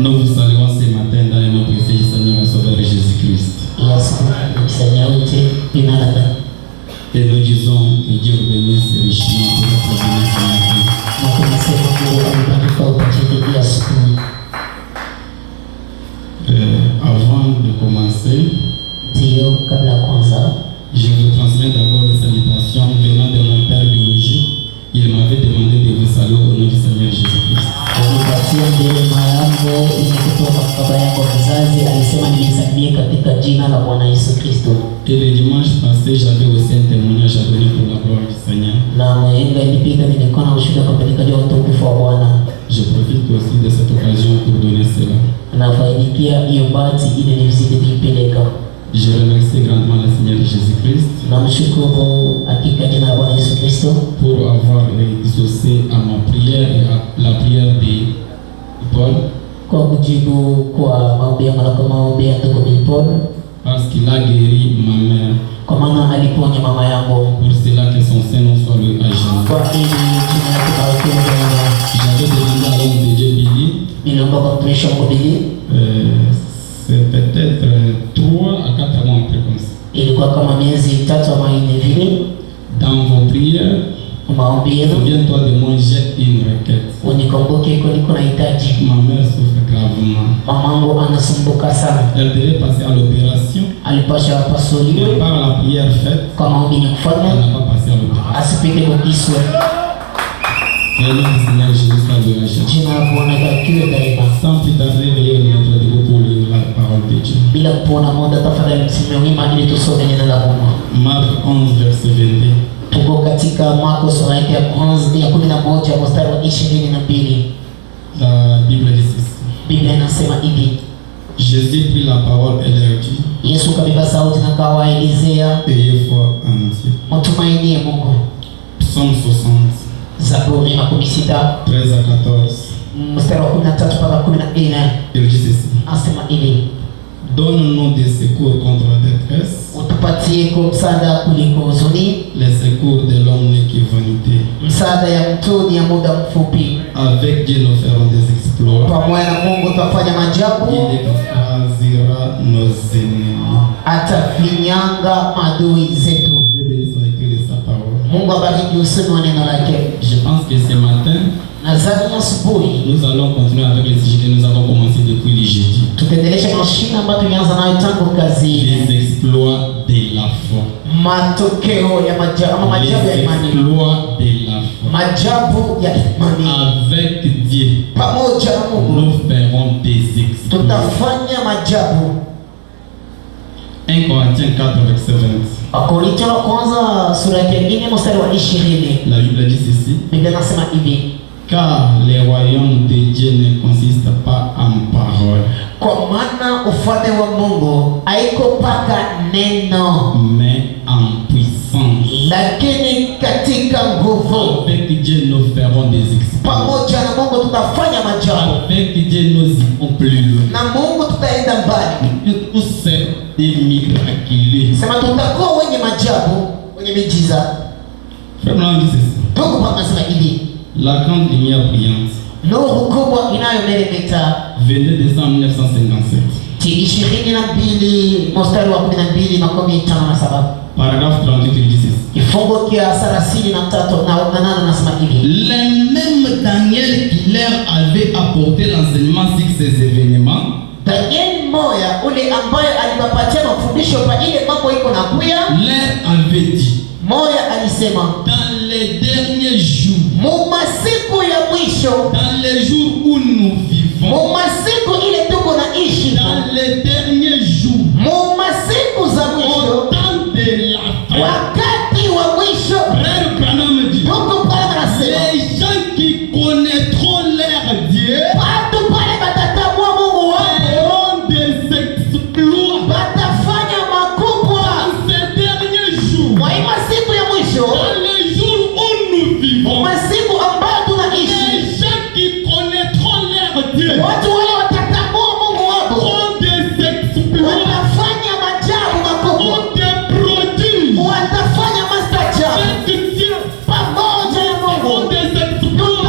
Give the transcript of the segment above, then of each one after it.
Nous vous saluons ce matin dans le nom précieux du Seigneur et Sauveur Jésus-Christ. Et nous disons que Dieu vous bénisse richement pour votre venue ce matin. Avant de commencer, je vous transmets d'abord des salutations venant de mon père biologique. Il m'avait demandé de vous saluer au nom du Seigneur Jésus-Christ. Et le dimanche passé, j'avais aussi un témoignage à donner pour la gloire du Seigneur. Je profite aussi de cette occasion pour donner cela. Je remercie grandement le Seigneur Jésus-Christ pour avoir dissocié à ma prière et à la prière de Paul, parce qu'il a guéri ma mère. Pour cela que son Saint-Nom soit le agent. J'avais demandé à l'homme de Dieu Billy, c'est peut-être 3 à 4 mois après comme ça. Dans vos prières, souviens-toi de moi, j'ai une requête. Ma mère souffre gravement. Elle devait passer à l'opération. Mais par la prière faite, elle n'a pas passé à l'opération. Que le Seigneur Jésus soit glorifié. Sans plus tarder, veuillez vous mettre debout pour lire la parole de Dieu. Marc 11, verset 22. La Bible dit ceci. Jésus prit la parole et leur dit: ayez foi en Dieu. Psaume 60. Zaburi 13 à 14. Il dit ceci: donne-nous des secours contre la détresse, les secours de l'homme qui vanité. Avec Dieu nous ferons des exploits. Il écrasera nos ennemis. Dieu bénisse l'écrit de sa parole. Je pense que ce matin, nous allons continuer avec les sujets que nous avons commencé depuis le jeudi. Les exploits de la foi. Les exploits de la foi. Avec Dieu, nous ferons des exploits. 1 Corinthiens 4, verset 20. La Bible dit ceci: car les royaumes de Dieu ne consistent pas en paroles, mais en puissance. Avec Dieu nous ferons des exploits. Avec Dieu nous irons plus loin. Nous sommes des miraculeux. Frère Blanc dit ceci: la grande lumière brillante. 22 décembre 1957. Paragraphe 38, il dit ceci: les mêmes Daniel qui leur avait apporté l'enseignement sur ces événements, leur avait dit: dans les derniers jours, dans les jours où nous vivons, dans les derniers jours, au temps de la fin, Frère Branham dit: les gens qui connaîtront leur Dieu feront des exploits dans ces derniers jours, dans les jours où nous vivons. Les gens qui connaîtront leur Dieu feront des exploits, feront des prodiges. Avec Dieu, feront des exploits.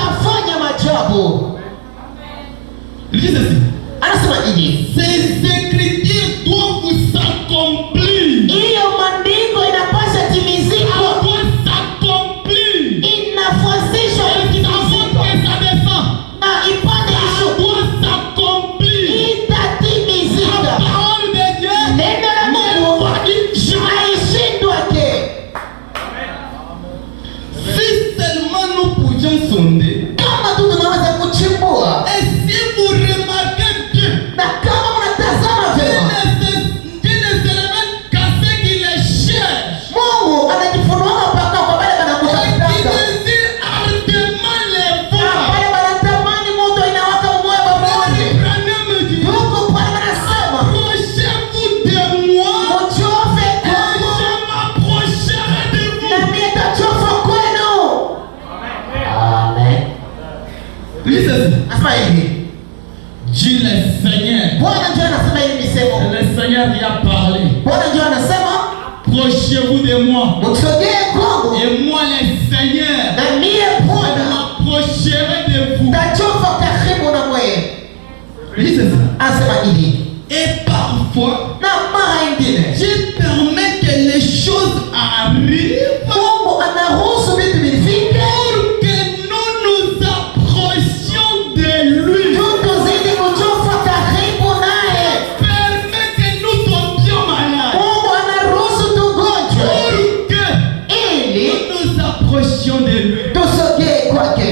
Il dit ceci: Anasema hivi, ces écritures doivent s'accomplir. Hiyo maandiko inapaswa timizika. Doit s'accomplir. Inafasishwa kutimizika. Ça descend. Na ipande ishu. Doit s'accomplir. Itatimizika. La parole de Dieu. Neno la Mungu haishindwake. Si seulement nous pouvions sonder. Kama tu tunaweza kuchimbua. Et si vous remarquez bien. Na kama mnatazama vyema. Dieu ne se révèle qu'à ceux qui les cherchent. Mungu anajifunua mpaka kwa wale wanakutaka. Qui désirent ardemment les voir. Wale wanatamani moto inawaka moyo wa Mungu. Mungu pale anasema, Approchez-vous de moi. "Mchofe Et kwangu, je m'approcherai de vous." na mimi nitachofa kwenu." Amen. Listen. Asema hivi. Dieu le Seigneur. Bwana ndiye anasema hivi misemo. Le Seigneur lui a parlé. Bwana ndiye anasema, Approchez-vous de moi. "Msogee kwangu, Et moi le Seigneur. na mimi Je Bwana m'approcherai de vous. nitachofa karibu na wewe." Listen. Asema hivi. Et parfois, Na mara nyingine Dieu permet que les choses arrivent Mungu anaruhusu vitu vifike pour que nous nous approchions de lui. tuzidi kuchofa karibu naye. Permet que nous tombions malades. Mungu anaruhusu tugonjwe Pour que ili nous nous approchions de lui. tusogee kwake.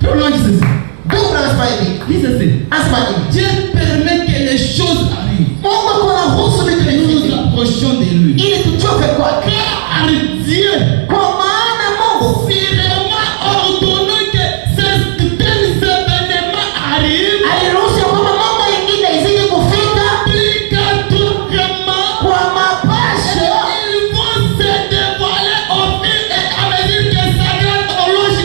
Tout le monde dit ceci. Mungu anasema hivi. Dis ceci. Asema hivi. Dieu permet que les choses arrivent. Mungu anaruhusu vitu Que nous nous vifike approchions de lui. ili tuchofe kwake. Car Dieu Kwa maana Mungu vraiment ordonné que certains événements arrivent aliruhusu kwamba mambo mengine izidi kufika obligatoirement. kwa mapasho, Ils vont se dévoiler au fil et à mesure que sa grande horloge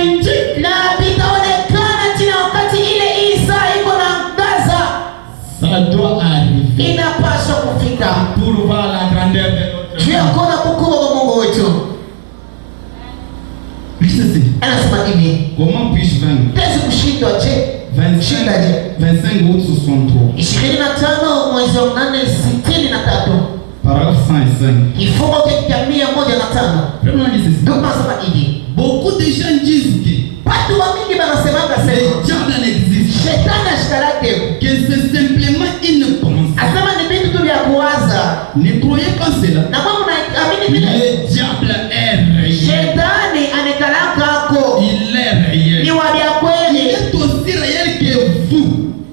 indique. na vitaonekana chini ya wakati ile hii saa iko na ngaza Ça doit arriver inapaswa kufika pour voir la grandeur de notre juu ya Dieu. kuona ukubwa wa Mungu wetu. Dis ceci. Anasema hivi, Comment puis-je vaincre? tezi kushindwa je? 25 août 63. 25 mwezi wa 8 63, Paragraphe 105. kifungo cha 105. Vraiment dit ceci. Ndio nasema hivi, Beaucoup de gens disent que watu wa mingi wanasemanga le sema diable n'existe. shetani ashikalake, Que c'est simplement une pensée. asema ni vitu tu vya kuwaza, Ne croyez pas cela. na kama unaamini vile Le diable est réel. shetani amekalaka hako Il est ni réel. wa vya Il kweli, est aussi réel que vous.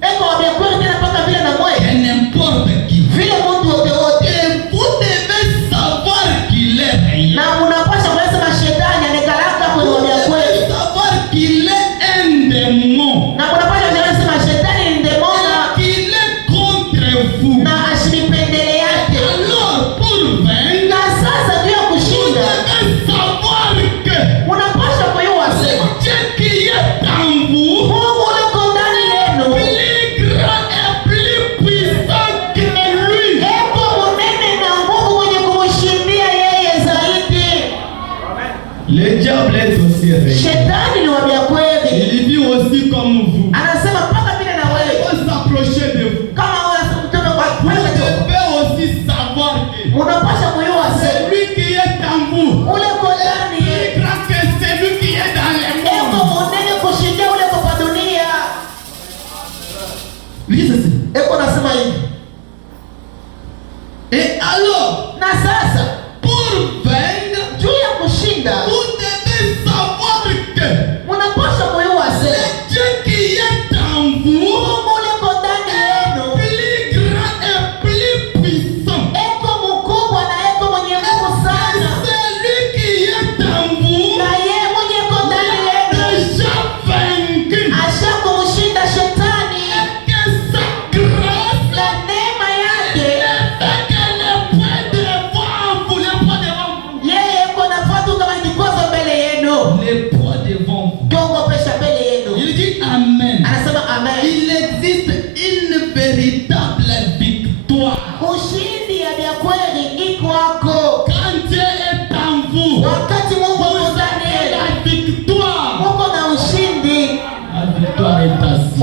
eko wa vya kweli tena mpaka vile na mwe Et n'importe qui. vile mtu wote wote, Et vous devez savoir qu'il est réel. na unapaswa kusema shetani amekalaka hapo ni Vous wa vya devez kweli, savoir qu'il est un démon. na unapaswa kusema shetani ni demona Qu'il est contre vous. na ashimipendele yake. Alors, pour vaincre, Na sasa ndio vous kushinda, devez savoir que unapaswa kujua sema Dieu qui est en vous Mungu uko ndani yenu plus grand et plus puissant que lui. eko munene na nguvu mwenye kumshindia yeye zaidi. Le diable est aussi réel. Shetani ni wa vya kweli, Il vit aussi comme vous. anasema mpaka vile na Il wewe faut s'approcher de vous. kama unamtoka kwa Vous kweli, devez aussi savoir que unapaswa kujua sema celui qui est en vous ule uko ndani plus grand que celui qui est dans le eko monde. munene kushindia ule kwa dunia. Lis ceci. Eko nasema hivi, Et alors, na sasa pour vaincre, juu ya kushinda vous devez savoir que unapaswa kujua le sema Dieu qui est en vous Mungu ule uko ndani yenu plus grand et plus puissant. eko mkubwa na eko mwenye nguvu sana, Celui qui est en vous na yeye mwenye eko ndani yenu déjà vaincu. asha kumshinda shetani, Que sa grâce na neema yake fait qu'elle est près devant vous. Le poids devant vous. yeye eko nafatu kama kikwazo mbele yenu, Le poids devant vous. kiongopesha mbele yenu. Il dit Amen. Anasema amen. Il existe une véritable victoire. Ushindi ya vya kweli iko wako Quand Dieu est en vous, wakati Mungu uko vous ndani avez yenu, la victoire. uko na ushindi. La victoire est assise.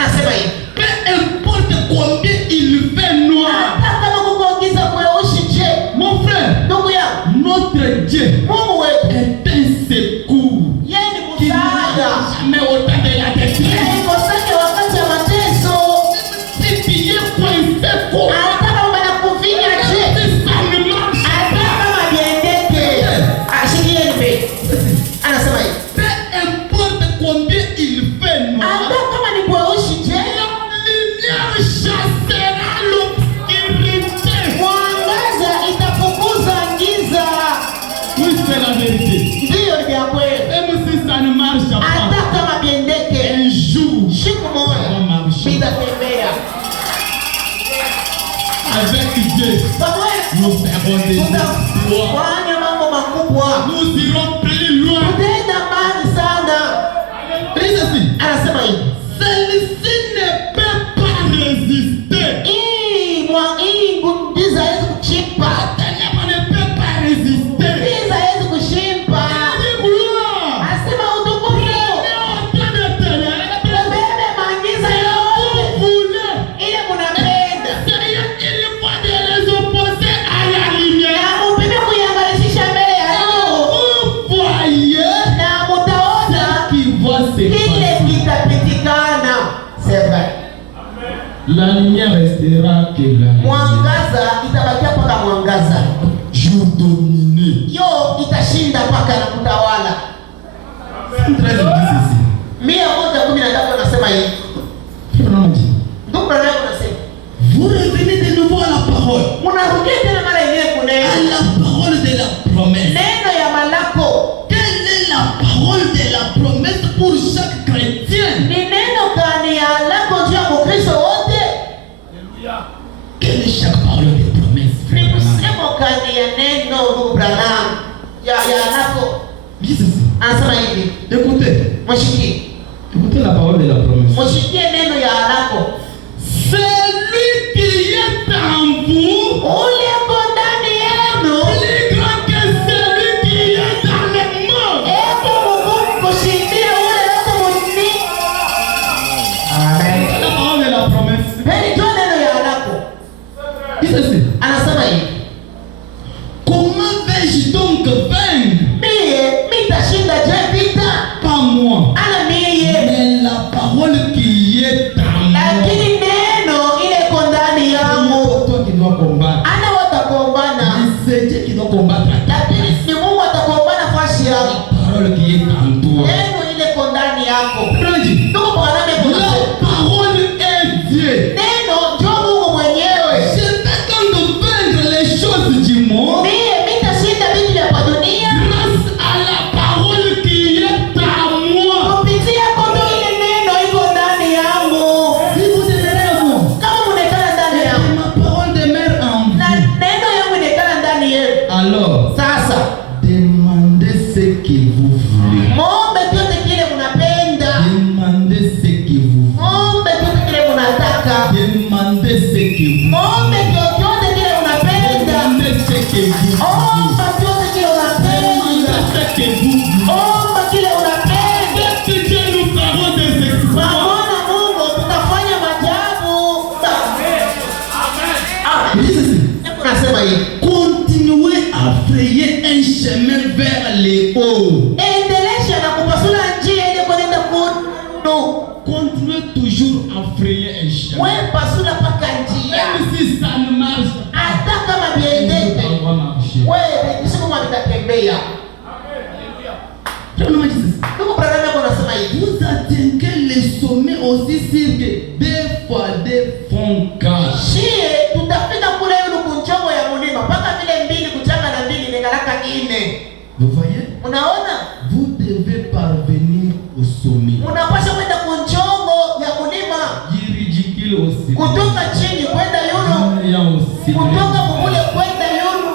Anasema hivi. Peu importe combien il fait noir. Hata kama kukuongeza kweusi je. Mon frère. Ndugu yangu. Notre Dieu. Mungu wetu. Est un secours. Yeye ni msaada. Mais autant de la détresse. Yeye ni msaada wakati wa mateso. Si tu es coincé quoi? Hata kama unakufinya je. Ça ne marche. Hata kama biendeke. Ashikie nipe. Anasema hivi. Peu importe combien il fait noir. Hata kama ni kweusi je. La lumière chassera l'obscurité. Mwangaza itafukuza giza. Oui, c'est la vérité. Ndiyo ni ya kweli. Même si ça ne marche pas. Hata kama biendeke. Un jour. Siku moja. Bitatembea. Avec Dieu. Nous ferons des exploits. Fanya mambo makubwa. Nous irons plus loin. Tutaenda mbali sana. Anasema hivi. Celle-ci ne peut pas résister. Hii giza haiwezi kuchimba. Elle ne peut pas résister. Giza haiwezi kuchimba. Asema utukufu. Ubebe magiza yote. Ile munapenda. Na mupime kuiangalishisha mbele ya Mungu. Na mutaona kile kitapitikana. C'est vrai. La lumière restera que la lumière. Mwangaza itabakia mpaka mwangaza. Jour dominé. Yo itashinda mpaka na kutawala. 113 anasema hivi. Ndugu Branham anasema, vous revenez de nouveau à la parole. Munarudia tena mara nyingine À kunena la parole de la promesse. neno ya malako. Quelle est la parole de la promesse pour chaque chrétien? Ni neno gani ya lako juu ya Mkristo wote? Quelle est chaque parole de promesse? Ni msemo gani ya neno ndugu Branham ya lako? Dis ceci. Anasema hivi. Écoutez. Mshikie. Écoutez la parole de la promesse. Mshikie neno ya lako. Celui qui est en vous, Ule ko ndani yenu. plus grand que celui qui est dans le monde. Eko Mungu kushindia ule wako muni. Amen. La parole de la promesse. Heri tu neno ya lako. Dis ceci. Anasema hivi. Comment vais-je donc vaincre? Mie mitashinda je vita. Pas moi. Ana mie. Mais la parole qui est en moi. Lakini neno ile ko ndani yangu. Toi qui dois combattre. Ana watakombana. C'est Dieu qui doit combattre. Lakini si Mungu atakombana fashi La yako. parole qui est en toi. Neno ile ko ndani yako. Frère, Ndugu Branham la parole est Dieu. neno ndio Mungu mwenyewe. Je vais donc vaincre les choses du monde Mie mitashinda vitu vya kwa dunia. grâce à la parole qui est en moi. Kupitia kondo ile neno iko ndani yangu. Si vous demeurez en moi, Kama munekana ndani yangu. ma parole demeure en Na vous. neno yangu inekana ndani yenu. Alors, Sasa demandez ce que vous voulez. muombe vyote kile munapenda. Demandez ce que vous voulez. Muombe vyote kile munataka. Demandez ce que vous Muombe vyote kile unapenda. Demandez ce que vous Omba vyote kile unapenda. Demandez ce que vous Omba kile unapenda. Que Dieu nous fera des exploits. Maana Mungu tutafanya maajabu. Dis ceci. Nasema hivi. Continuez à frayer un chemin vers les hauts. Endelesha na kupasula njia ili kwenda kundu. Continuez toujours à frayer un chemin. Wewe pasula paka njia. Même si ça ne marche pas, Hata kama ça biendeke. va marcher. Wewe siku moja vitatembea. Vraiment, dis ceci. Ndugu Branham yako nasema hivi. Vous atteindrez les sommets aussi sur que deux fois deux font quatre. Shie tutafika kule yulu kunchongo ya mulima mpaka vile mbili kuchanga na mbili negalaka ine. Vous voyez? Unaona? Vous devez parvenir au sommet. Unapaswa kwenda kunchongo ya mulima Ridicule aussi. kutoka chini kwenda yulu, aussi. kutoka mukule kwenda yulu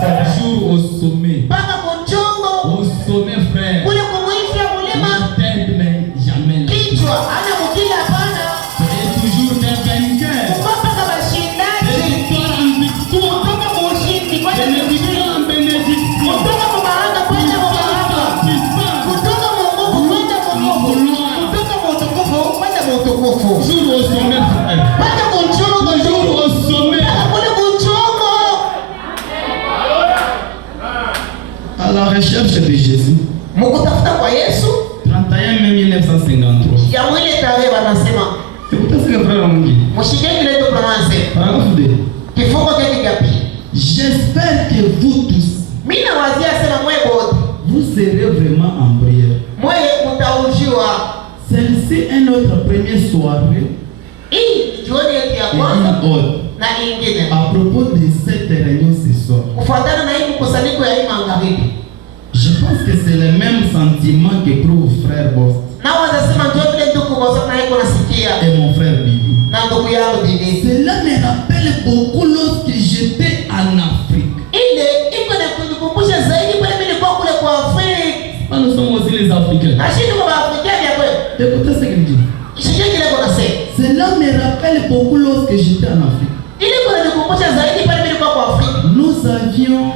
Toujours au sommet. mpaka kunchongo Au sommet, frère. kule kumwisho ya mulima. La tête, mais jamais la Kichwa ana mukila hapana. Soyez toujours des vainqueurs. Mpaka De bashindaji victoire en victoire. kutoka muushindi De kwenda muushindi, bénédiction en bénédiction. kutoka mubaraka kwenda mubaraka, kutoka munguvu kwenda munguvu, kutoka mutukufu kwenda utukufu. Jour au sommet, frère. Pata kunchongo. Jour au sommet. Kule kunchongo. À la recherche de Jésus. Mukutafuta kwa Yesu. 31 mai 1953. Ya mwile tarehe wanasema. Écoutez ce que frère Mungi. Mshikeni leto pronounce. Paragraphe 2. Kifungo chake cha pili. J'espère que vous tous, Mimi nawazia sema mwe bote. vous serez vraiment en prière. Mwe mtaujiwa. Celle-ci est notre première soirée Hii jioni yetu ya et kwanza une autre. na nyingine. À propos de cette réunion ce soir, Kufuatana na hii mkusanyiko ya hii magharibi. je pense que c'est le même sentiment que prouve frère Bost Na wanasema ndio vile ndugu Bosa na yeye kunasikia. et mon frère Bibi. Na ndugu yangu Bibi. Cela me rappelle beaucoup lorsque j'étais en Afrique. Ile iko na kunikumbusha zaidi pale mimi nilikuwa kule kwa Afrika. Nous sommes aussi les Africains. Ashindi kwa Afrika ya kweli. Écoutez ce qu'il dit. Shikeni kile kuna sema. Cela me rappelle beaucoup lorsque j'étais en Afrique. Ile kuna nikumbusha zaidi pale mimi nilikuwa kwa Afrika. Nous avions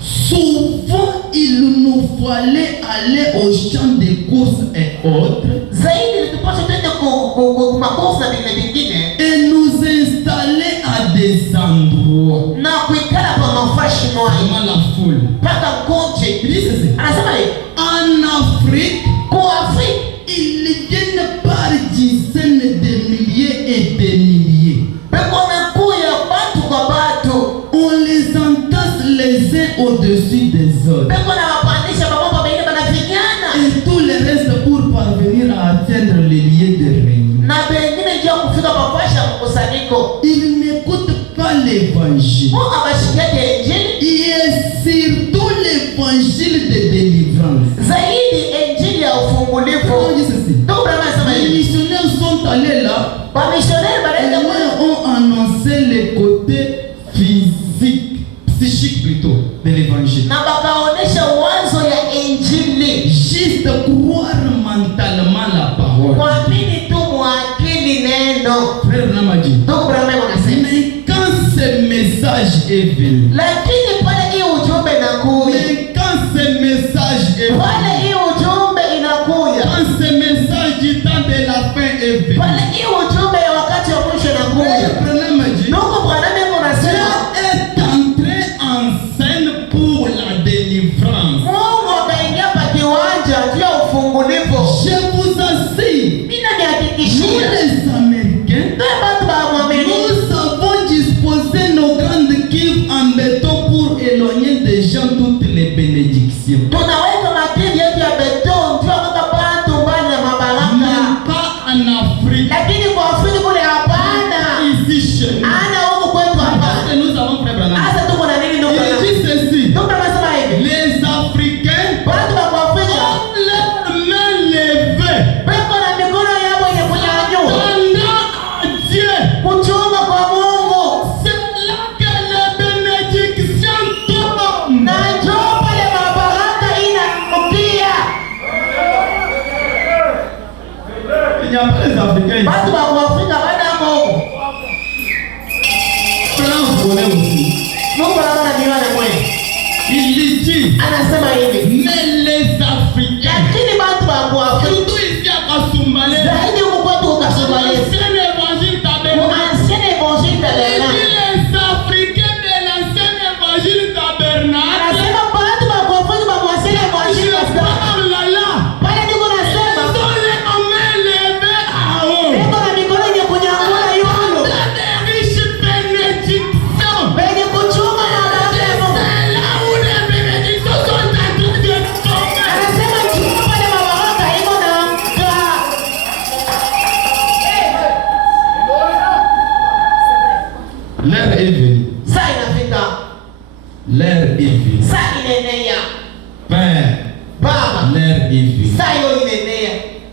souvent, il nous fallait aller au champ de courses et autres Zaidi tulipaswa twende kwa makosa na vile vingine et nous installer à des endroits. na kuikala kwa mafashi moja Vraiment la foule. mpaka konje. Il dit ceci. Anasema hivi, En Afrique, kwa Afrika ils viennent par dizaines de milliers et de milliers. peko na kuya watu kwa watu. On les entasse les uns au-dessus des autres. Peko na wapandisha mabomba mengine banafinyana. Et tout le reste pour parvenir à atteindre les lieux de réunion. Na bengine ndio kufika mafashi ya mkusanyiko. Ils n'écoutent pas l'évangile. Mungu abashikiate injili. Et surtout l'évangile de délivrance. Zaidi injili ya ufungulivu. On dit ceci. Ndio Brahma anasema Les hivi. missionnaires sont allés là. Wamishonari Et banaenda là, ont annoncé le côté physique, psychique plutôt, de l'évangile. na bakaonesha wazo ya injili. Juste croire mentalement la parole. Kuamini tu mwakili neno. Frère Namadi. Ndugu Brahma anasema. Mais quand ce message est venu, Lakini pale hii ujumbe inakuja. mais quand ce message est Pale venu, hii ujumbe inakuja. quand ce message du temps de la fin est venu, Pale hii ujumbe ya wakati wa mwisho inakuja. Frère Namadi, Ndugu Brahma anasema. Dieu est entré en scène pour la délivrance. Mungu akaingia pa kiwanja juu ya ufungulivu. Je vous assure, Mimi nous nihakikishia. les Américains, Ndio watu wa muamini. nous avons disposé nos grandes cuves en béton pour éloigner des gens toutes les bénédictions. Tunaweka matindi yetu ya beton juu ya kuweka watu mbali na mabaraka. Mais pas en Afrique, Lakini kwa Afrika kule hapana. ici chez nous. Ana huku kwetu hapana. Parce que nous avons frère Branham. Hasa tuko na nini ndugu? Il dit ceci. Ndugu anasema hivi. Les Africains Watu wa Afrika ont leurs mains levées peko na mikono yao yenye kunyanyua. pendant à Dieu. Kuchunga kwa Mungu. C'est là que les bénédictions tombent. Na njoo pale mabaraka inaangukia. Il n'y a pas les Africains ici. Watu wa Afrika bana Mungu. Frère, vous connaissez aussi. Mungu anaona nione mwenye. Il dit, Anasema hivi. mais les Africains, Lakini watu wa Afrika surtout ici à Kasumbalé, zaidi huku kwetu ukasubali. l'ancien évangile tabernacle, Ancien évangile de il l'Élan. dit les Africains de l'ancien évangile tabernacle, Anasema watu wa Afrika wa ancien je évangile de l'Élan. parle là, Pale niko nasema. ils ont les mains levées à haut. Niko na mikono yenye kunyanyua yulu. Dans des riches bénédictions. Wenye kuchunga na baraka ya Mungu. C'est là où les bénédictions sont en train de tomber. Anasema chunga pale mabaraka iko na amka. L'heure est venue. Saa inafika. L'heure est venue. Saa inenea. Père, Baba. l'heure est venue. Saa hiyo inenea.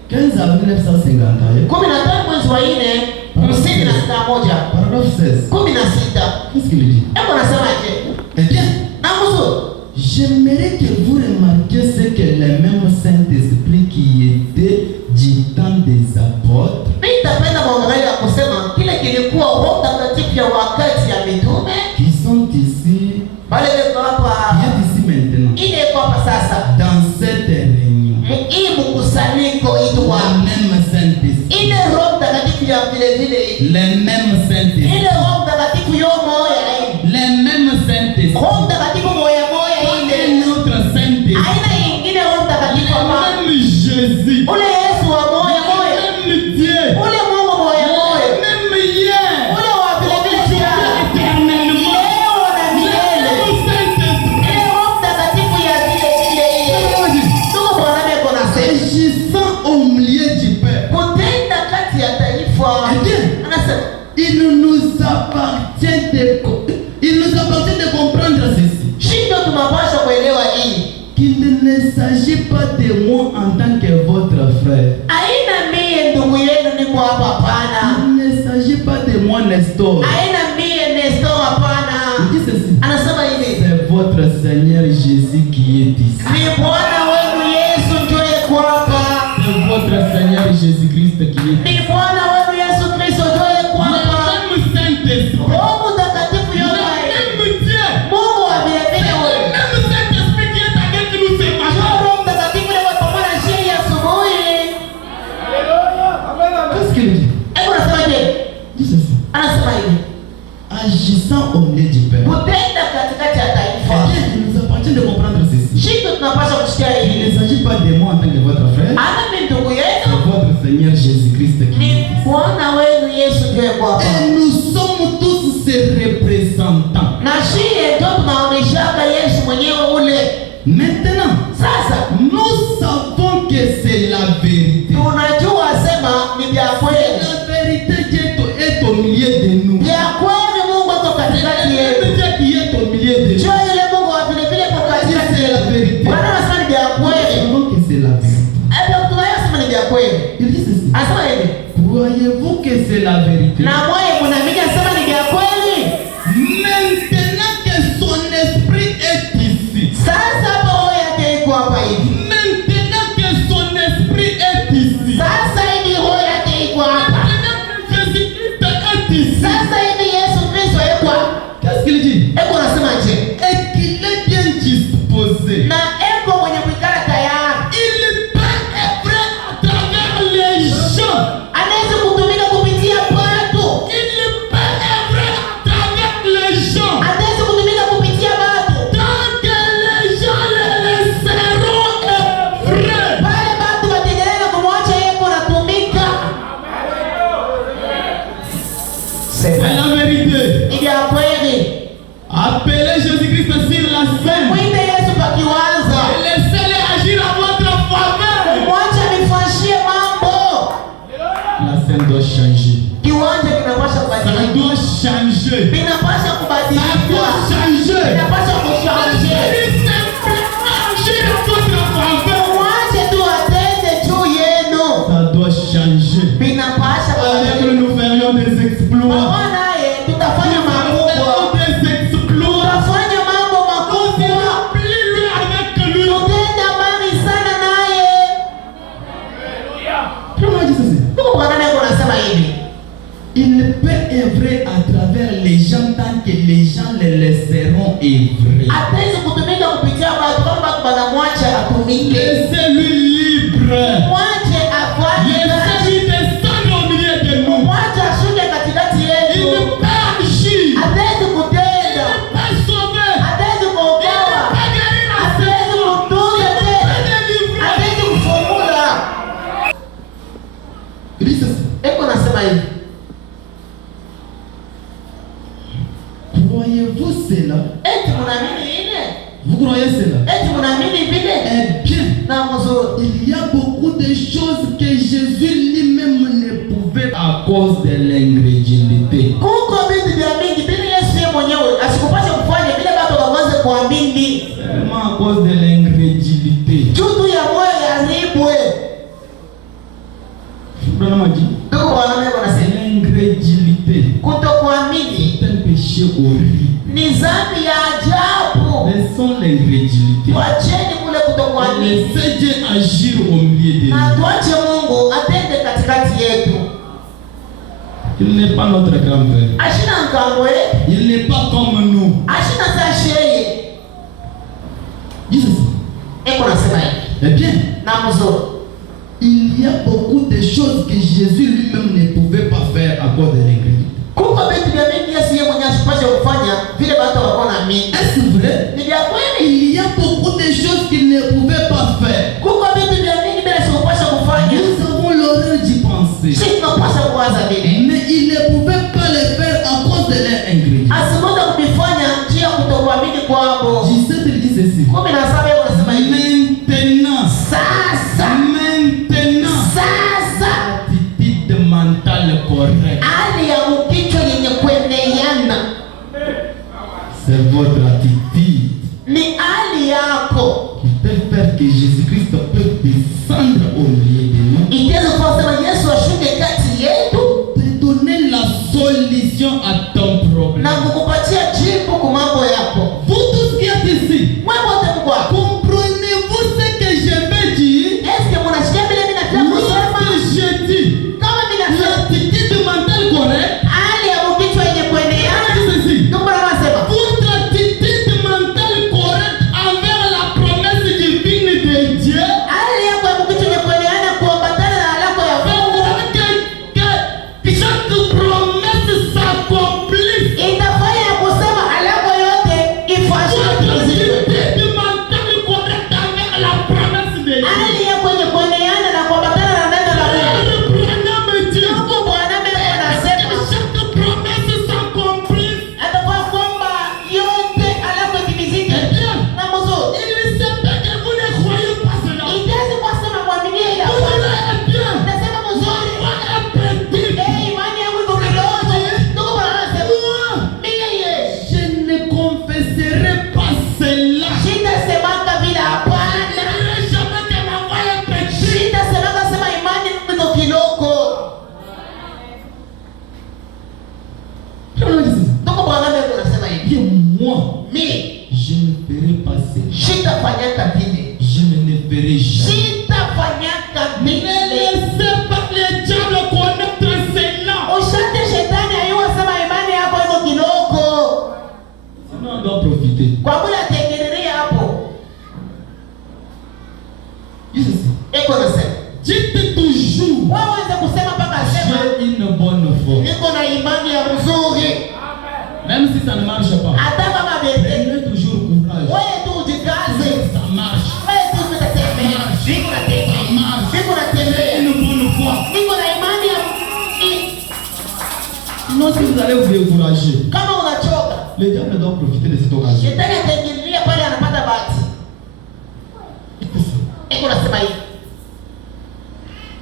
15 avril 1951, 15 mwezi wa 4, 61. paragraphe 16. 16. Qu'est-ce qu'il dit? Hebu nasemaje? Eh bien, Na mzuri. j'aimerais que vous remarquiez ce que le même Saint-Esprit qui était du temps des apôtres Mimi nitapenda maongeleo ya kusema kile kilikuwa Roho Mtakatifu ya wakati ya mitume. qui sont ici, Wale wako qui hapa. est ici maintenant, Ile iko hapa sasa. dans cette réunion. Hii mkusanyiko itwa Le même Saint-Esprit ile frère. Aina mie ndugu yenu niko hapa hapana. Il ne s'agit pas de moi Nestor. Aina mie Nestor hapana. Il dit ceci. Anasema hivi. C'est votre Seigneur Jésus qui est ici. Ni Bwana wenu Yesu ndio yuko hapa. C'est votre Seigneur Jésus-Christ qui est ici. Ni Bwana wenu Yesu Kristo ndio yuko hapa. Même Saint-Esprit. Mungu mtakatifu yuko hapa. Mungu wa vilevile wewe. Même Saint-Esprit qui est avec nous ce matin. Mungu mtakatifu leo pamoja na shiri ya asubuhi. Qu'est-ce qu'il dit? Hebu nasemaje? Dis ceci. Anasema hivi. Agissant au milieu du Père. Kutenda katikati ya taifa. Il nous appartient de comprendre ceci. Shida tunapaswa kusikia Il hili. ne s'agit pas de moi en tant que votre frère. Ana mimi ndugu yetu. C'est votre Seigneur Jésus-Christ qui Ni est ici. Bwana wenu Yesu ndio yuko hapa. Et nous sommes tous ses représentants. Na shie ndio tunaonyesha Yesu mwenyewe ule. Maintenant, Sasa nous savons que c'est la vérité. tunajua sema ni vya kweli. La vérité qui est au milieu de nous. Vya kweli Mungu ako katikati La yetu. vérité qui est au milieu de nous. Jua ile Mungu wa vile vile kwa katikati C'est la yetu. vérité. Bwana anasema ni vya Nous kweli. savons que c'est la vérité. Hapo tunayosema ni vya kweli. Il dit ceci. Anasema hivi. Croyez-vous que c'est la vérité? Na moyo mnaamini anasema ni vya kweli. Maintenant que son esprit est ici. Sasa hapo roho yake iko hapa hivi. Maintenant que son esprit est ici. Sasa hivi roho yake iko hapa. Maintenant que Jésus-Christ est ici. Sasa hivi Yesu Kristo yuko hapa. Qu'est-ce qu'il dit? Eko nasema je? Et qu'il est bien disposé. Na eko mwenye kuikala tayari. Il peut œuvrer à travers les gens. Anaweza kutumika kupitia watu. Il peut œuvrer à travers les gens. Anaweza kutumika kupitia watu. Tant que les gens le laisseront œuvrer. Pale watu wataendelea kumwacha yeye kunatumika. C'est la vérité. Ni vya kweli. Appelez Jésus-Christ sur la scène. Mwite Yesu pakiwanza. Et laissez-le agir à votre faveur. Mwacha nifashie mambo. La scène doit changer. Kiwanja kinapaswa Ça kubadilika. doit changer. Vinapaswa Ça kubadilika. doit changer. Vinapaswa kuchanger. Laissez simplement agir à votre faveur. Mwache tu atende juu yenu. Ça doit changer. Vinapaswa Avec kubadilika. nous ferions des exploits. Pamoja naye tutafanya makubwa. Des exploits. Tutafanya mambo makubwa. Plus lui avec lui. Tutenda mbali sana naye. Comment dit ceci? Tuko kwa nani anasema hivi? Il peut œuvrer à travers les gens tant que les gens le laisseront œuvrer. Ataweza kutumika kupitia watu kama watu wanamwacha atumike. Laissez-lui libre. Mwache afanye kazi. Laissez-lui descendre au milieu de nous. Mwache ashuke katikati Il yetu. peut agir. Ataweza Il kutenda. peut sauver. Ataweza kuokoa. Il peut guérir la Ataweza kutunza tena. délivrer. Ataweza kufungula. Il dit ceci. Eko nasema hivi. Croyez-vous cela? Eti mnaamini ile? Vous croyez cela? Eti mnaamini vile? Eh bien, Na mzuri. il y a beaucoup de choses que Jésus lui-même ne pouvait à cause de l'incrédulité. Kuko vitu vya mingi bila Yesu yeye mwenyewe asikupashe kufanya vile watu waanze kuamini. Seulement à cause de l'incrédulité. Juu tu ya moyo yaribwe. Frère dit, Ndugu bwana mimi c'est wanasema l'incrédulité. kutokuamini C'est un péché horrible. ni dhambi ya ajabu. Laissons l'incrédulité. Wacheni kule kutokuamini. Laissez Dieu agir au milieu de Na nous. tuache Mungu atende katikati yetu. Il n'est pas notre grand-père. Ashina nkangwe, Il n'est pas comme nous. ashina sasheye. Dis ceci. Eko nasema hivi. Eh bien, Na mzuri. il y a beaucoup de choses que Jésus lui-même ne pouvait pas faire à cause de l'incrédulité. Kuko vitu vya mingi Yesu yeye mwenyewe asipashe kufanya vile watu wako na mimi. Est-ce vrai? Ni vya kweli. Il y a beaucoup de choses qu'il ne pouvait pas faire. Kuko vitu vya mingi bila sikupasha kufanya. Nous avons l'horreur d'y penser. Sisi tunapasha kuwaza vile. Mais il ne pouvait pas le faire à cause de leur ingrédient. Asimuza kuvifanya njia kutokuamini kwao. Gisèle dit ceci. 17 yeye anasema hivi. Maintenant, Sasa. maintenant, Sasa. attitude mentale Lorsque vous allez vous décourager, kama unachoka, le diable doit profiter de cette occasion. shetani ataingilia pale anapata bahati. Eko nasema hivi,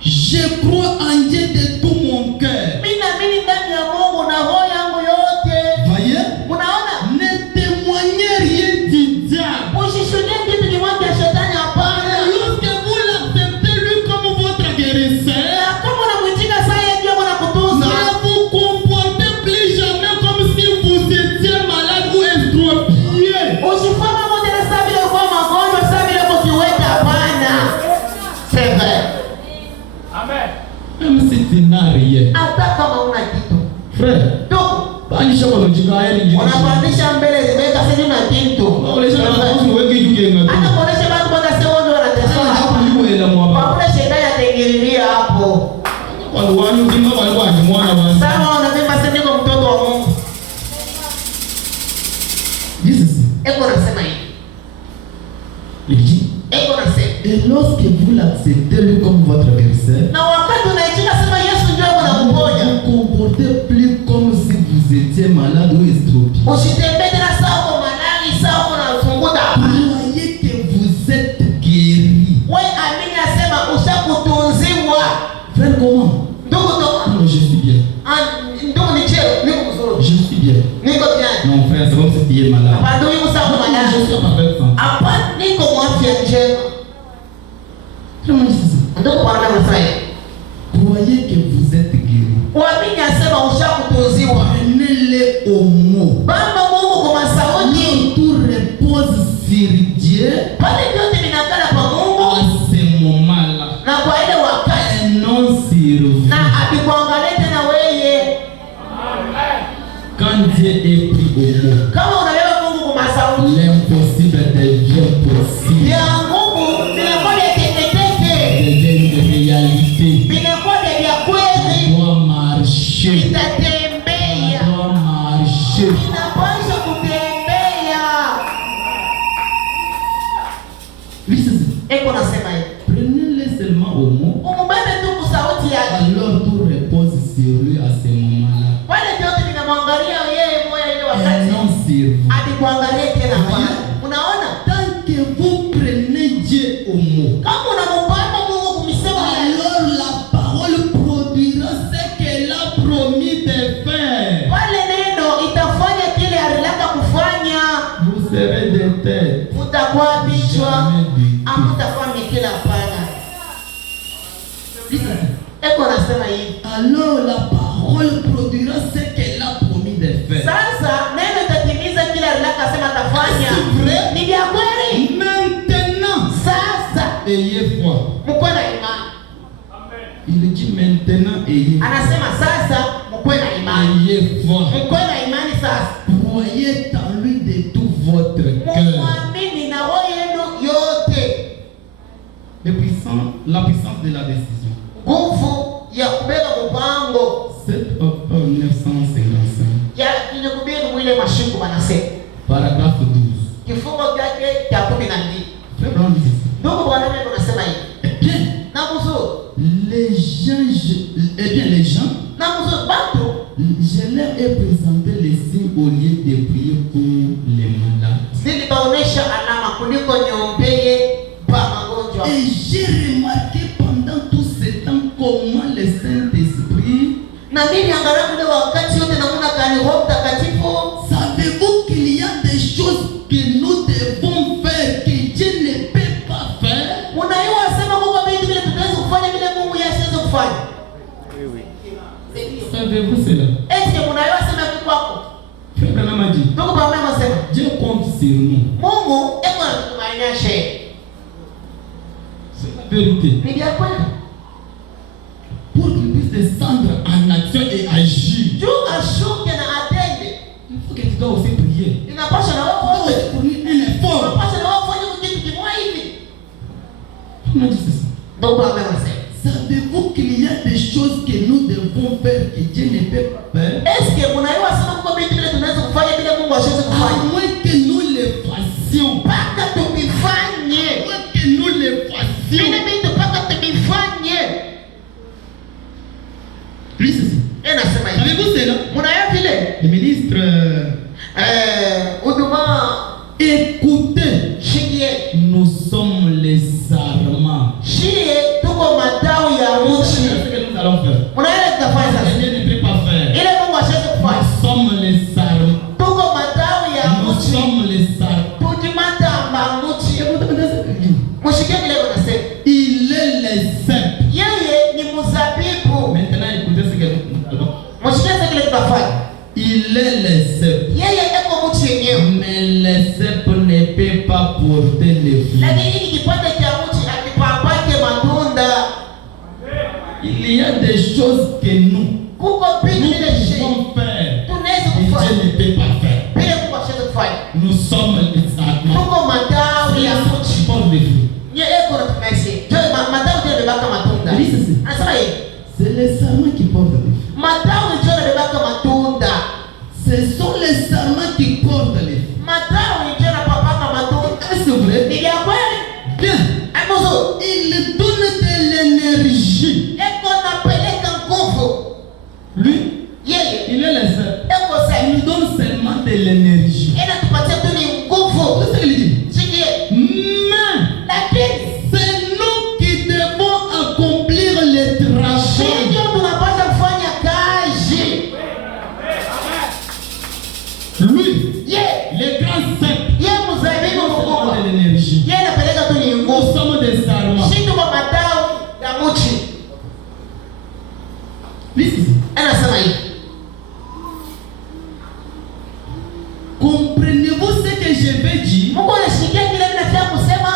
je crois en Dieu de tout mon cœur. mimi naamini ndani ya Mungu na roho yangu yote. Voyez? Unaona? Ne témoignez rien du diable. Usishuhudie kitu kimoja cha shetani, hapana. Lorsque vous l'acceptez lui comme votre guérisseur, Kama unamwitika saa yeye ndio anakutunza, ne vous comportez plus jamais comme si vous étiez malade ou estropié. usifanye moja na saa vile kwa magonjwa, saa vile kukiweka, hapana. C'est vrai. Amen. Même si tu n'as rien. Hata kama una kitu. Frère, Donc, banisha kwa logica hili. unapandisha mbele Rebeka sasa na kitu. Hata kuonesha watu kwamba sio wao wanateseka. Hakuna shetani ataingililia hapo. Sawa, unasema sasa niko mtoto wa Mungu. Eko nasema hivi. Eko nasema. Et lorsque vous l'acceptez lui comme votre guérisseur, Na wakati unaitika sema Yesu ndio anakuponya. ne vous comportez plus comme si vous étiez malade ou estropié. Usitembee tena sawa kwa malali, sawa kwa unafunguta. Croyez que vous êtes guéri. Wewe amini nasema ushakutunziwa. Frère, comment? Ndugu toka. Non, je suis bien. Ndugu ni cheo, niko mzuri. Je suis bien. Niko bien. Non, frère, c'est comme si tu es malade. Hapa ndio yuko sawa Je malali. suis en parfaite santé. Hapa niko mwafya njema. Comment c'est ça? Ndugu bwana anasema, Croyez que vous êtes guéri. uamini nasema ushakutunziwa. Prenez-les au mot. Baba Mungu kwa sauti. Quand tout repose sur Dieu, Pale vyote vinakala kwa Mungu à ce moment-là, na kwa ile wakati et non sur vous. na akikuangalia tena wewe. Quand Dieu est pris au mot, Kama unabeba Mungu kwa sauti, l'impossible devient possible. ya Mungu vinakuwa vya teketeke, Devient une réalité. vinakuwa vya kweli, On doit marcher. vitatembea, On doit marcher. vinapaswa kutembea. Oui, c'est ça. Eko nasema hivi, Prenez-les seulement au mot. umubebe tu kwa sauti yake. Alors tout repose sur lui à ce moment-là. Pale vyote vinamwangalia yeye moyo ile Et wakati non sur vous. akikuangalia tena pale. Unaona? Tant que vous prenez Dieu au mot, Kama unampamba Mungu kumsema yeye, alors la parole produira ce qu'elle a promis de faire. pale neno itafanya kile alilaka kufanya. Vous serez de tête. Mutakuwa vichwa, Jamais du tout. hamtafanya kila hapana. Eko nasema hivi. Alors la parole produira ce qu'elle a promis de faire. Sasa neno itatimiza kile alilaka sema atafanya. C'est vrai. Ni vya kweli. Maintenant, Sasa ayez foi. mkuwe na imani. Il dit maintenant, ayez foi. Anasema sasa mkuwe na imani. Ayez foi. Mkuwe na imani sasa. Croyez en lui de tout votre cœur. Muamini na roho yenu yote. La puissance de la décision. Nguvu ya kubeba mpango 7 octobre 1955. ya kuhubiri mwile mashiku wanasema. Paragraphe 12. Kifungo chake cha 12. Frère Brown dit ceci. Ndugu bwana wewe unasema hivi. Eh bien, Na mzuri. les gens, Na mzuri bado je leur ai présenté les signes au lieu de prier pour les malades. nilibaonesha alama kuliko niombee pa magonjwa. Et j'ai remarqué pendant tout ce temps comment le Saint-Esprit, Na mimi angalau ule wakati yote namuna kani Roho Mtakatifu. savez-vous qu'il y a des choses que nous devons faire que Dieu ne peut pas faire? Unaiwa sema Mungu vitu vile tutaweza kufanya vile Mungu yasiweza kufanya. Savez-vous cela? Eti unaiwa sema kitu kwako. Frère Branham a dit, Ndugu bwana wewe unasema Dieu compte sur nous. Mungu eko anatumainia shehe. C'est la vérité. Ni vya kweli. Pour qu'il puisse descendre en action et agir, Juu ashuke na atende. il faut que tu dois aussi prier. Inapaswa na Tu dois wewe aussi wote. fournir un effort. Inapaswa na wewe ufanye kitu kimoja hivi. On a dit ceci. Ndugu bwana wewe unasema Savez-vous qu'il y a des choses que nous devons faire que Dieu ne peut pas faire? eske unaiwa sema Mungu vitu vile tunaweza kufanya vile Mungu asiweze À kufanya. moins que nous le fassions. Mpaka tuvifanye. À moins que nous le fassions. Vile vitu mpaka tuvifanye. Lui, c'est ça. Nasema hivi. Savez-vous cela? Mnaelewa Écoutez, nous sommes les sarments. Shie tuko matawi ya mti. Qu'est-ce que nous allons faire? Unaenda kufanya sasa. Dieu ne peut pas faire. Ile Mungu ashaka kufanya. Nous sommes les sarments. Tuko matawi ya Nous mti. sommes les sarments. Tujimata mti. Mshike kile unasema. Il est les cèpes. Yeye ni mzabibu. Maintenant écoutez ce que nous allons. Mshike kile tunafanya. Il est les cèpes. Yeye eko mti yenyewe. Mais les cèpes ne peuvent pas porter les fruits. Lakini hiki kipande cha mti akipapake matunda. Il y a des choses que nous Kuko vitu vile pouvons faire tunaweza et kufanya. Dieu ne peut pas faire. Bila Mungu ashaka kufanya. Nous sommes les sarments. Tuko matawi ya mti. Qui portent les fruits. Nye eko na tunaisi. Matawi ndio yanabeba matunda. Oui, c'est ça. Anasema hivi. C'est les sarments qui portent les fruits. Matawi ndio yanabeba matunda. Ce sont les sarments qui portent les fruits. Matawi ndio yanapapaka matunda. Est-ce vrai? Ni vya kweli? Bien. Amozo. Il donne de l'énergie. Eko napeleka nguvu. Lui, Yeye. il est les cèpes. Eko Il sasa. nous donne seulement de l'énergie. Ena tupatie tu ni nguvu. C'est ce qu'il dit. Sikie. Mais Lakini c'est nous qui devons accomplir les travaux. ndio tunapaswa kufanya kazi. Lui, Ye. les grands cèpes, Ye mzabibu nous mkubwa. avons de l'énergie. Ye anapeleka tu ni Nous nguvu. sommes des sarments. Shindu kwa matawi ya mti. Listen. Anasema hivi. Comprenez-vous ce que je vais dire? Mungu anashikia kile ninataka kusema.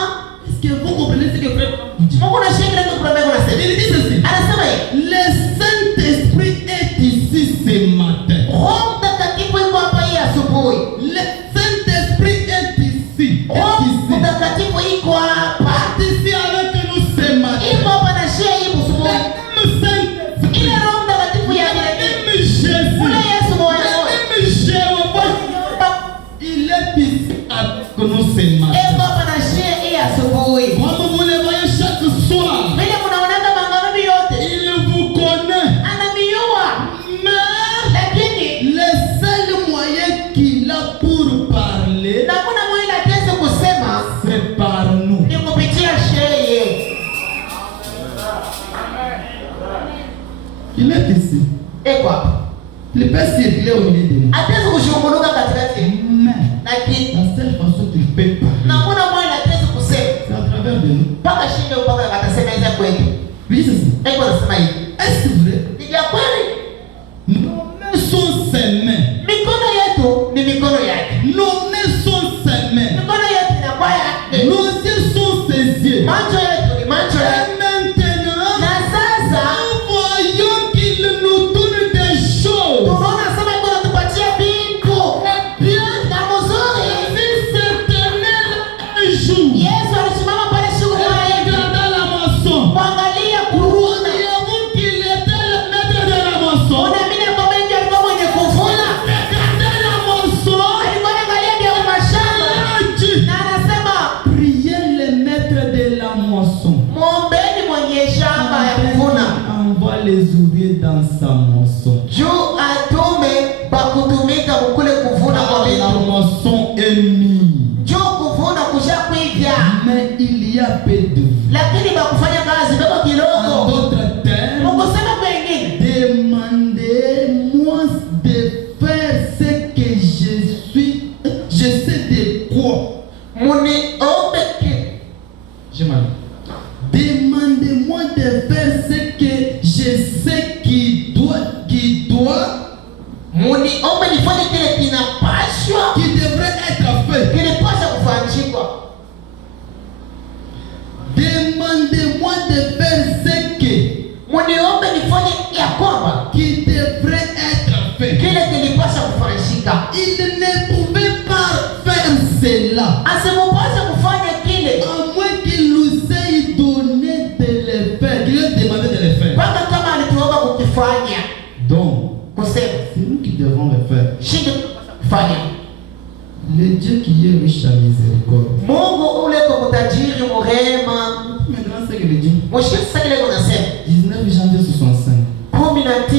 Est-ce que vous comprenez ce que frère dit? Mungu anashikia kile tunakwambia unasema. Il dit ceci. Anasema hivi. Le Saint-Esprit est ici ce matin. Roho Mtakatifu yuko hapa hii asubuhi. Le Saint-Esprit est ici. Roho Est ici. Mtakatifu yuko hapa. Est ici avec nous ce matin. Yuko hapa na shia hii asubuhi. Le Saint-Esprit. Ile Roho Mtakatifu ya Même Jésus. Ule Yesu moyo. Même Jéhovah. Il est ici avec nous ce matin. Yuko hapa na shia hii asubuhi. Comme vous le voyez chaque soir, Vile mnaonaga magharibi yote. il vous connaît. Anamiua. Mais Lakini le seul moyen qu'il a pour parler, na kuna mwili ataweza kusema c'est par nous. ni kupitia sheye. Il est ici. Eko hapa. Il peut circuler au milieu de nous. Ataweza kushughulikia katikati. Mais Lakini la seule façon qu'il peut na parler, kuna mwili ataweza kusema c'est à travers de nous. mpaka shinge mpaka atasemeza kwetu. Oui, c'est ça. Eko anasema hivi. Est-ce vrai? Ni vya kweli. Nos mains sont ses mains. Mikono yetu ni mikono yake. Nos mains sont ses mains. Mikono yetu inakuwa yake. Nos yeux sont ses yeux. Macho yetu ni macho Et yake. maintenant, Na sasa nous voyons qu'il nous donne des choses. tunaona sema iko natupatia vitu. Na mzuri. Fils éternel, un jour, Yesu alisimama pale siku moja regardant la moisson. kuangalia kuruna. Croyez-vous qu'il était le maître de la moisson? Unaamini kwamba ndiye alikuwa mwenye kuvuna? Regardez la moisson. Alikuwa anaangalia ndio mashamba. Il Na anasema priez le maître de la moisson. muombeni mwenye shamba ya kuvuna. Envoie les ouvriers dans sa moisson. Juu atume bakutumika mukule kuvuna kwa La vitu. moisson est mise. Juu kuvuna kushakuivya. Mais il y a peu de vie. Lakini bakufanya kazi bado En kidogo. d'autres termes, Mungu kwengine. demandez-moi de faire ce que je suis. Je sais de quoi. Muniombe kitu. Je m'en demandez-moi de faire ce que je sais qui doit. Muniombe nifanye kile kinapashwa. Qui devrait être fait. Kilipasha kufanyikwa. Demandez-moi de faire ce que Muniombe nifanye ya kwamba qui devrait être fait. kile kilipasha kufanyika. Il ne pouvait pas faire cela. Asimupasha kufanya kile À moins qu'il nous ait donné de le faire. Qu'il ait demandé de le faire. mpaka kama alituomba kukifanya. Donc, Kusema c'est nous qui devons le faire. shida kufanya. Le Dieu qui est riche à miséricorde. Mungu ule kwa mtajiri mrema. Maintenant, c'est que le dit. Mwisho sasa kile kunasema 19 janvier 65. 19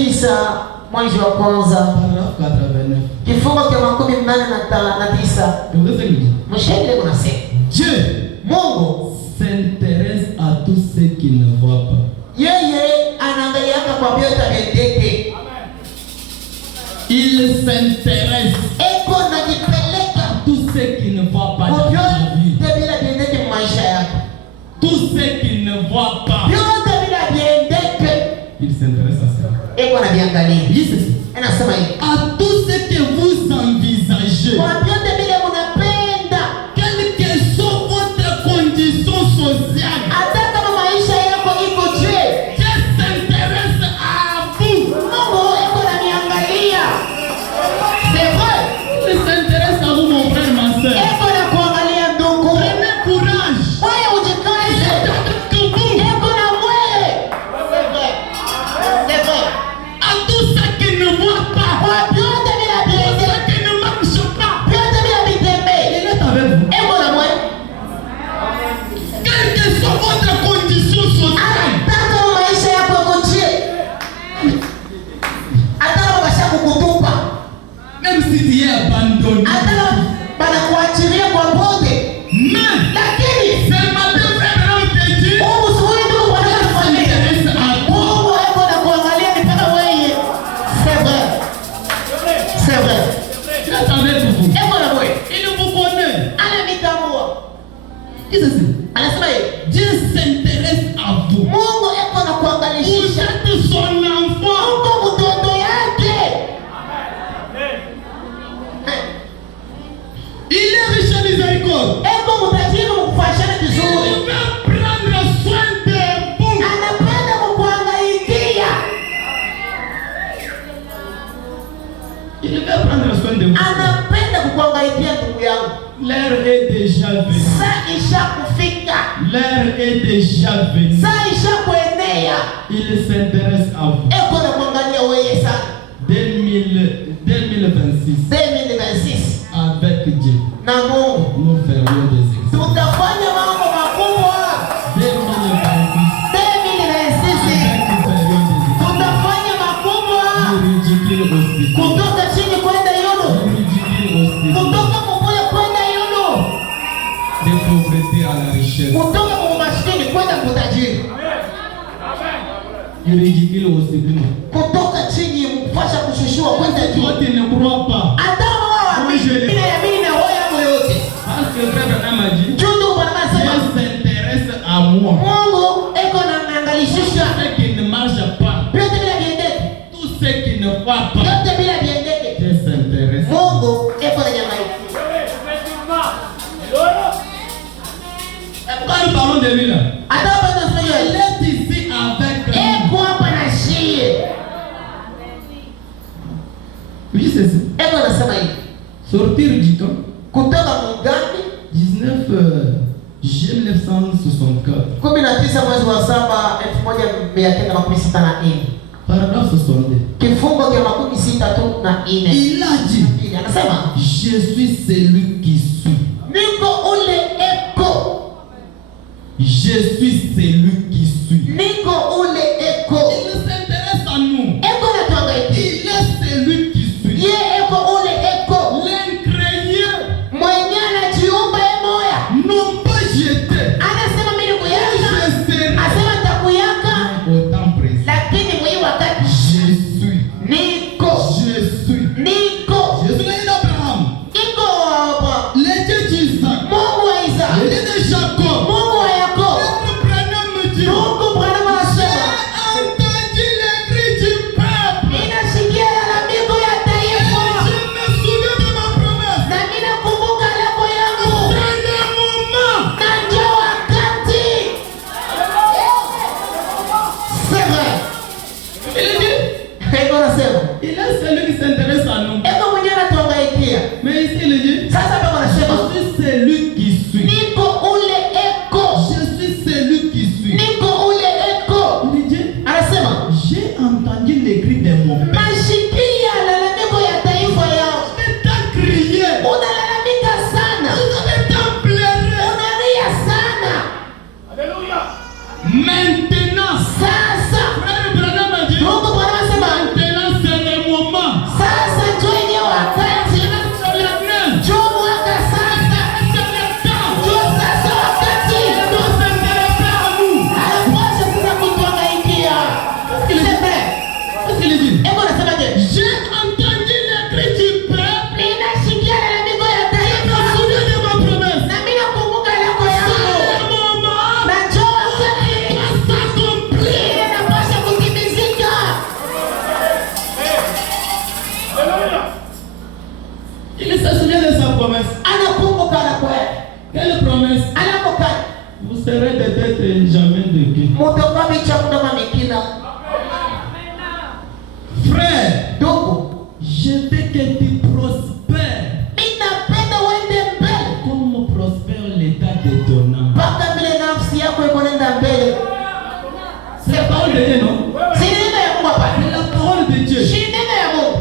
Mwanzo wa kwanza paragraphe 89. kifungo cha 89. Mshahidi kuna sema Dieu Mungu s'intéresse à tous ceux qui ne voient pas. Yeye anaangalia kwa vyote vyendeke. Il s'intéresse eko najipeleka à tous ceux qui ne voient pas dans vyote ta vie. bila vyendeke maisha yako. Tous ceux qui ne voient pas. Vyote bila vyendeke. Il s'intéresse à ça. Eko anaviangalia. Anasema hivi. À tous ceux que vous envisagez. Kwa vyote bila mnapenda. Quelle que soit votre condition sociale. Hata kama maisha yako iko je. Dieu s'intéresse à vous. Mungu eko ananiangalia. C'est vrai. Il s'intéresse à vous mon frère, ma soeur. Eko anakuangalia ndugu. Prenez courage. Wewe ujikaze. Eko na wewe. C'est vrai. À tous ceux qui ne voient pas. Kwa vyote bila vyendeke. Ceux qui ne marchent pas. Vyote bila vitembe. Il est avec vous. Eko na wewe. Quelle que soit votre condition sociale. Hata kama maisha yako yako je. Hata kama washakukutupa. Même si tu es abandonné. Hata kama banakuachilia kwa bote. Mais Lakini c'est ma frère on te dit. Mungu siwe ndio kwa nini kufanyia. S'intéresse à vous. Mungu yuko na kuangalia mpaka wewe. C'est vrai. C'est vrai. Il est avec vous. Eko na wewe. Il vous connaît. Anamtambua. Qu'est-ce que c'est? Anasema hivi. Dieu s'intéresse à vous. Mungu eko na Vous kuangalisha. êtes son enfant. Mungu mtoto yake. Il est riche en miséricorde. Eko mtajiri mkufashana Il vizuri. veut prendre soin de vous. Anapenda kukuangaikia. Il veut prendre soin de vous. Anapenda kukuangaikia ndugu yangu. L'heure est déjà venue. Saa ishakufika. L'heure est déjà venue. Saa ishakuenea. Il s'intéresse à vous. Eko na kuangalia wewe sana. 2026. 2026 Avec Dieu, na Mungu nous ferons des exploits. tutafanya mambo makubwa. 2026. 2026 Avec nous ferons des exploits. tutafanya makubwa. Nous ridicule aussi. Kutoka chini kwenda yulu. Nous ridicule aussi. Kutoka mmoja kwenda yulu. De pauvreté à la richesse. Kutoka kwa maskini kwenda kutajiri. Nous ridicule aussi. Kutoka chini mpasha kushushua kwenda juu. Toi tu ne crois pas. Adamu wao amini na roho yangu yote. Parce que frère Branham a dit, Jundu bwana Dieu anasema s'intéresse à moi. Mungu eko na angalishisha. Ceux qui ne marchent pas, Vyote bila viendeke. tous ceux qui ne croient pas, Vyote bila viendeke. Dieu s'intéresse. Mungu eko na nyama hii. Quand nous parlons de lui là, Adamu anasema il est ici avec nous. eko hapa na shie. Oui, c'est ça. Eko anasema hivi. Sortir du camp, Kutoka Mugambi 19 juillet 1964, 19 mwezi wa 7 1964. paragraphe 62. Kifungo cha 64. Il a dit, Anasema je suis celui qui suis. niko ule eko. Je suis celui qui suis. Niko ule eko. Il s'intéresse à nous. Eko na tuangalie. Il est celui qui suis. Ye eko ule eko. L'incréant Mwenye anajiumba ye moya. non pas jeté. Anasema mimi nikuyaka. Je serai Asema nitakuyaka. au temps présent. Lakini mwenye wakati Je suis. niko. Je suis. Niko. Je suis l'un d'Abraham. Iko hapa. Le Dieu d'Isaac. Mungu wa Le Isaka. Dieu de Jacob. Mungu wa Yakobo. Notre Branham me dit, Mungu Bwana j'ai anasema entendu les cris du peuple. ninasikia lalamiko ya taifa. Je me souviens de ma promesse. Na mimi nakumbuka lengo yangu. C'est le moment. Na ndio wakati. C'est vrai. Il dit, Eko nasema. il est celui qui s'intéresse à nous. Eko mwenyewe anatuangaikia. Mais ici, il dit, Sasa hapa anasema je suis celui qui suis. niko ule eko. Je suis celui qui suis. Niko ule eko. Il dit, Anasema j'ai entendu les cris de mon père. nasikia lalamiko ya taifa yao. Vous avez tant crié. Unalalamika sana. Vous avez tant pleuré. Unalia sana. Maintenant, Sasa frère Branham a dit, Mungu Bwana anasema maintenant qu'il dit? Eko nasema je? J'ai entendu les cris du peuple. Ninasikia lalamiko ya taifa. Je me souviens de ma promesse. Na mimi nakumbuka lako yako. C'est le moment. Na njoo wakati S'accomplir. ile inapaswa kutimizika. Il se souvient de sa promesse. Anakumbuka lako yako. Quelle promesse? Anakumbuka. Vous serez des têtes jamais de guet. Mutakuwa bichakuda mamikina. Frère, Ndugu, je veux que tu prospères. ninapenda uende mbele. Comme prospère l'état de ton âme. Mpaka vile nafsi yako iko nenda mbele. C'est la parole de Dieu, non? Si neno ya Mungu hapa. C'est la parole de Dieu. Si neno ya Mungu.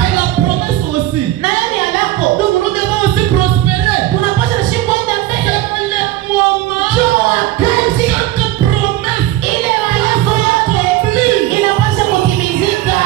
C'est la promesse aussi. Na yani alako. Donc nous devons aussi prospérer. Tunapaswa na shimo kwenda mbele. C'est le moment. Njoo wakati Chaque promesse ile walako yote inapaswa kutimizika.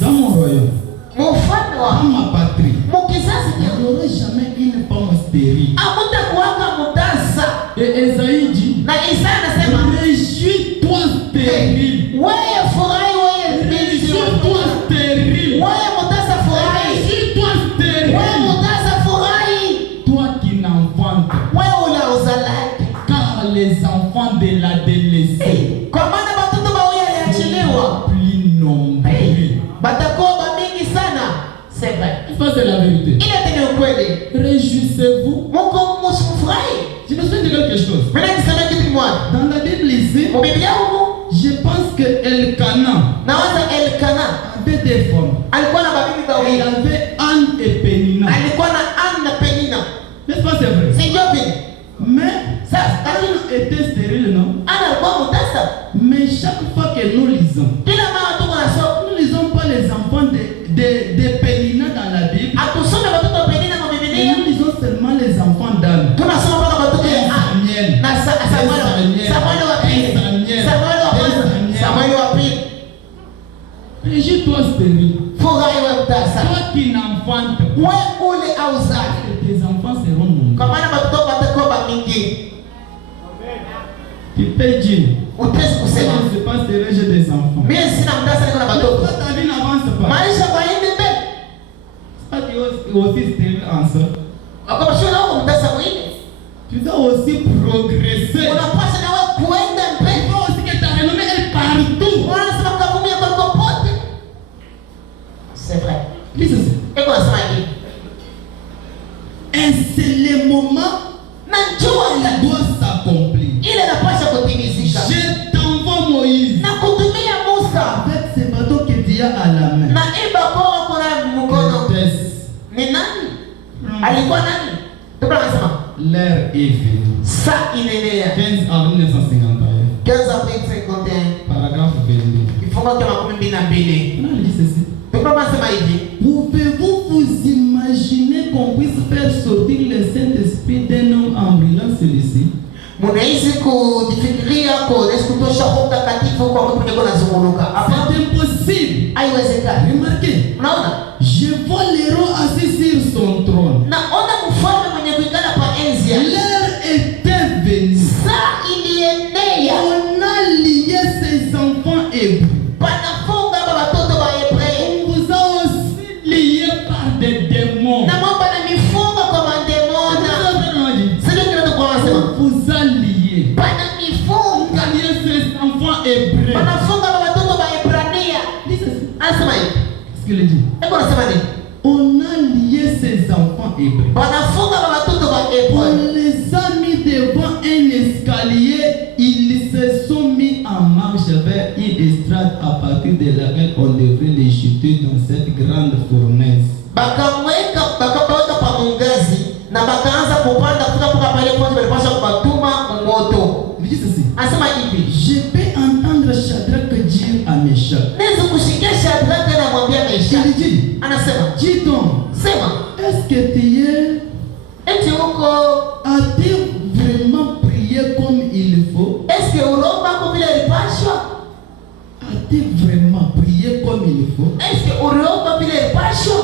dans mon royaume, Mfano wa dans ma patrie, mukizazi il cha n'y aura jamais une femme stérile. amuta kuwaka mutasa. Et Esaïe dit, Na Isaya anasema réjouis-toi stérile. wewe furahi, wewe binti Réjouis-toi stérile. wewe mutasa furahi, Réjouis-toi wewe stérile. mutasa furahi, Toi qui n'enfantes, wewe unaozalaki. car les enfants de la délaissée Kwa maana watoto wawili aliachiliwa plus nombreux. batakuwa mingi sana. C'est vrai. Ça c'est la vérité. Ile tena ukweli. Réjouissez-vous. Mungu msifurahi. Je me souviens de quelque chose. Mimi nisema kitu kimoja. Dans la Bible ici, Kwa Biblia huko je pense que Elkana nawaza Elkana avait des femmes. alikuwa na babibi Il wawili. avait Anne et Pénina. Alikuwa na Anna na Penina. N'est-ce pas c'est vrai? Si ndio vile? Mais Sasa Anne était stérile, non? Anna alikuwa mutasa. Mais chaque fois que nous lisons, Kila mara tuko na soko. nous ne lisons pas les enfants de Pénina dans la Bible. Atusome watoto wa Penina kwa Et Biblia. nous lisons seulement les enfants d'Anne. Tunasoma mpaka watoto Et wa Samuel. na Samuel wa pili. Samuel wa kwanza. Samuel wa pili. Réjouis-toi stérile. Furahi wewe mtasa. Toi qui n'enfantes, Wewe ule auzaki. tes enfants seront nombreux. Kwa maana watoto watakuwa mingi. Tu peux dire, Utezi je kusema. ne sais pas stérile, j'ai des enfants. Mimi sina mtasa niko na watoto. Pourquoi ta vie n'avance pas? Maisha kwa hindi mbele. C'est pas que tu es aussi stérile en ça. Wakati shule wako mtasa mwingine. Tu dois aussi progresser. Unapaswa na wewe kuenda Il mbele. faut aussi que ta renommée est partout. Unasema kavumia kwa popote. C'est vrai. Qu'est-ce que c'est? Eko nasema hivi. Et c'est le moment Na njua où il doit s'accomplir. ile inapaswa kutimizika. Je t'envoie Moïse Na kutumia Musa. avec ce bateau que tu as à la main. Na iba kwa kuna mkono. Test. Ni nani? Alikuwa nani? Biblia inasema L'heure est venue. saa inaendelea. 15 avril 1951. 15 April 51. Paragraphe 22. Kifungo cha 22. On a dit ceci. Biblia inasema hivi. Pouvez-vous vous imaginer qu'on puisse faire sortir le Saint-Esprit d'un homme en brûlant celui-ci? Mnaishi kujifikiria kuonesha kutosha Roho Mtakatifu kwa mtu mwenye anazunguluka. Hapa C'est impossible. haiwezekani. Remarquez. Unaona? Je vois le roi assis sur son trône. Naona mfalme mwenye kuikala pa enzi yake. L'heure était venue. Saa ilienea. On a lié ses enfants hébreux. Panafunga baba watoto wa Hebreu. On vous a aussi lié par des démons. Na mambo na mifungo kwa mandemona. Sio kile tunakwasema. On vous a lié. Pana mifungo. On a lié ses enfants hébreux. Panafunga baba watoto wa Hebrania. Anasema hivi. Qu'est-ce qu'il dit? Eko nasema nini? On a lié ses enfants hébreux. Panafunga baba watoto wa On Hebreu. les a mis devant un escalier. Ils se sont mis en marche vers une estrade à partir de laquelle on devrait les jeter dans cette grande fournaise. Bakamweka pa mungazi na bakaanza kupanda kutoka pale kwanza walipaswa kubatuma moto. Il dit ceci. Anasema hivi. Je peux entendre Shadrach dire à Meshach. Naweza kusikia Shadraka na mwambia Mesha. Il dit, Anasema, dis donc, sema, est-ce que tu eti huko as-tu vraiment prié comme il faut? eske uliomba kwa vile ilipashwa? As-tu vraiment prié comme il faut? Eske uliomba vile ilipashwa?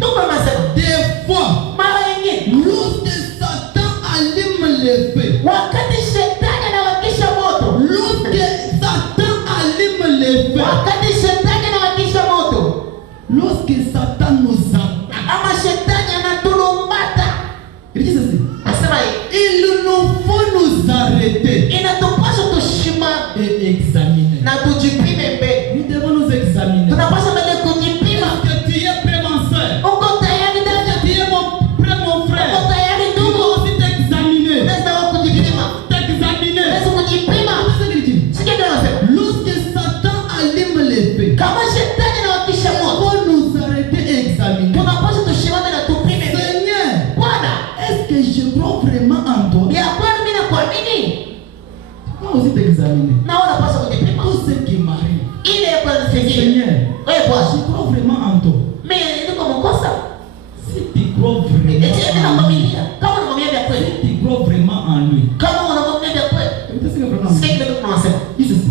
Tuko nasema, Des fois, mara nyingine lorsque Satan allume le feu, wakati shetani anawakisha moto, aussi t'examiner. Naona pasa kujipima. Tout ce qui m'arrive. Ile ya kunifikia. Seigneur, Bwana, je crois vraiment en toi. mimi niko mkosa. Si tu crois vraiment Eti mimi en lui. namwaminia. Kama unamwamini vya kweli. Si tu crois vraiment en lui. Kama unamwamini vya kweli. Sasa ndio tunasema. Dis ceci.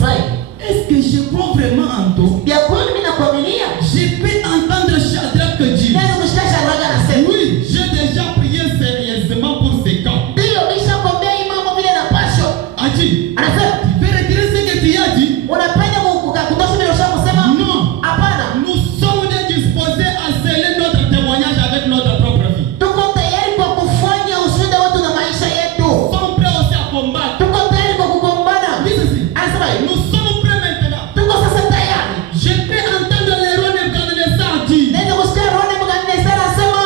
Fai. Est-ce que je crois vraiment en toi? Vya kweli mimi nakuaminia. Je peux entendre Shadrach dire. Naweza kushika Shadraka anasema. Oui, j'ai déjà prié sérieusement pour ces cas. Ndio nishakwambia hii mambo vile na pasho. Adi, Anasema, tu veux retirer ce que tu as dit? unapenda kutosha vile ushakusema? Non. Hapana. Nous sommes disposés à sceller notre témoignage avec notre propre vie. Tuko tayari kwa kufanya ushuhuda wetu na maisha yetu. Nous sommes prêts aussi à combattre. Tuko tayari kwa kugombana. Dis ceci. Anasema, Nous sommes prêts maintenant. tuko sasa tayari. Je peux entendre les rois Nebuchadnezzar dire. Naweza kusikia Roho Nebukadneza anasema,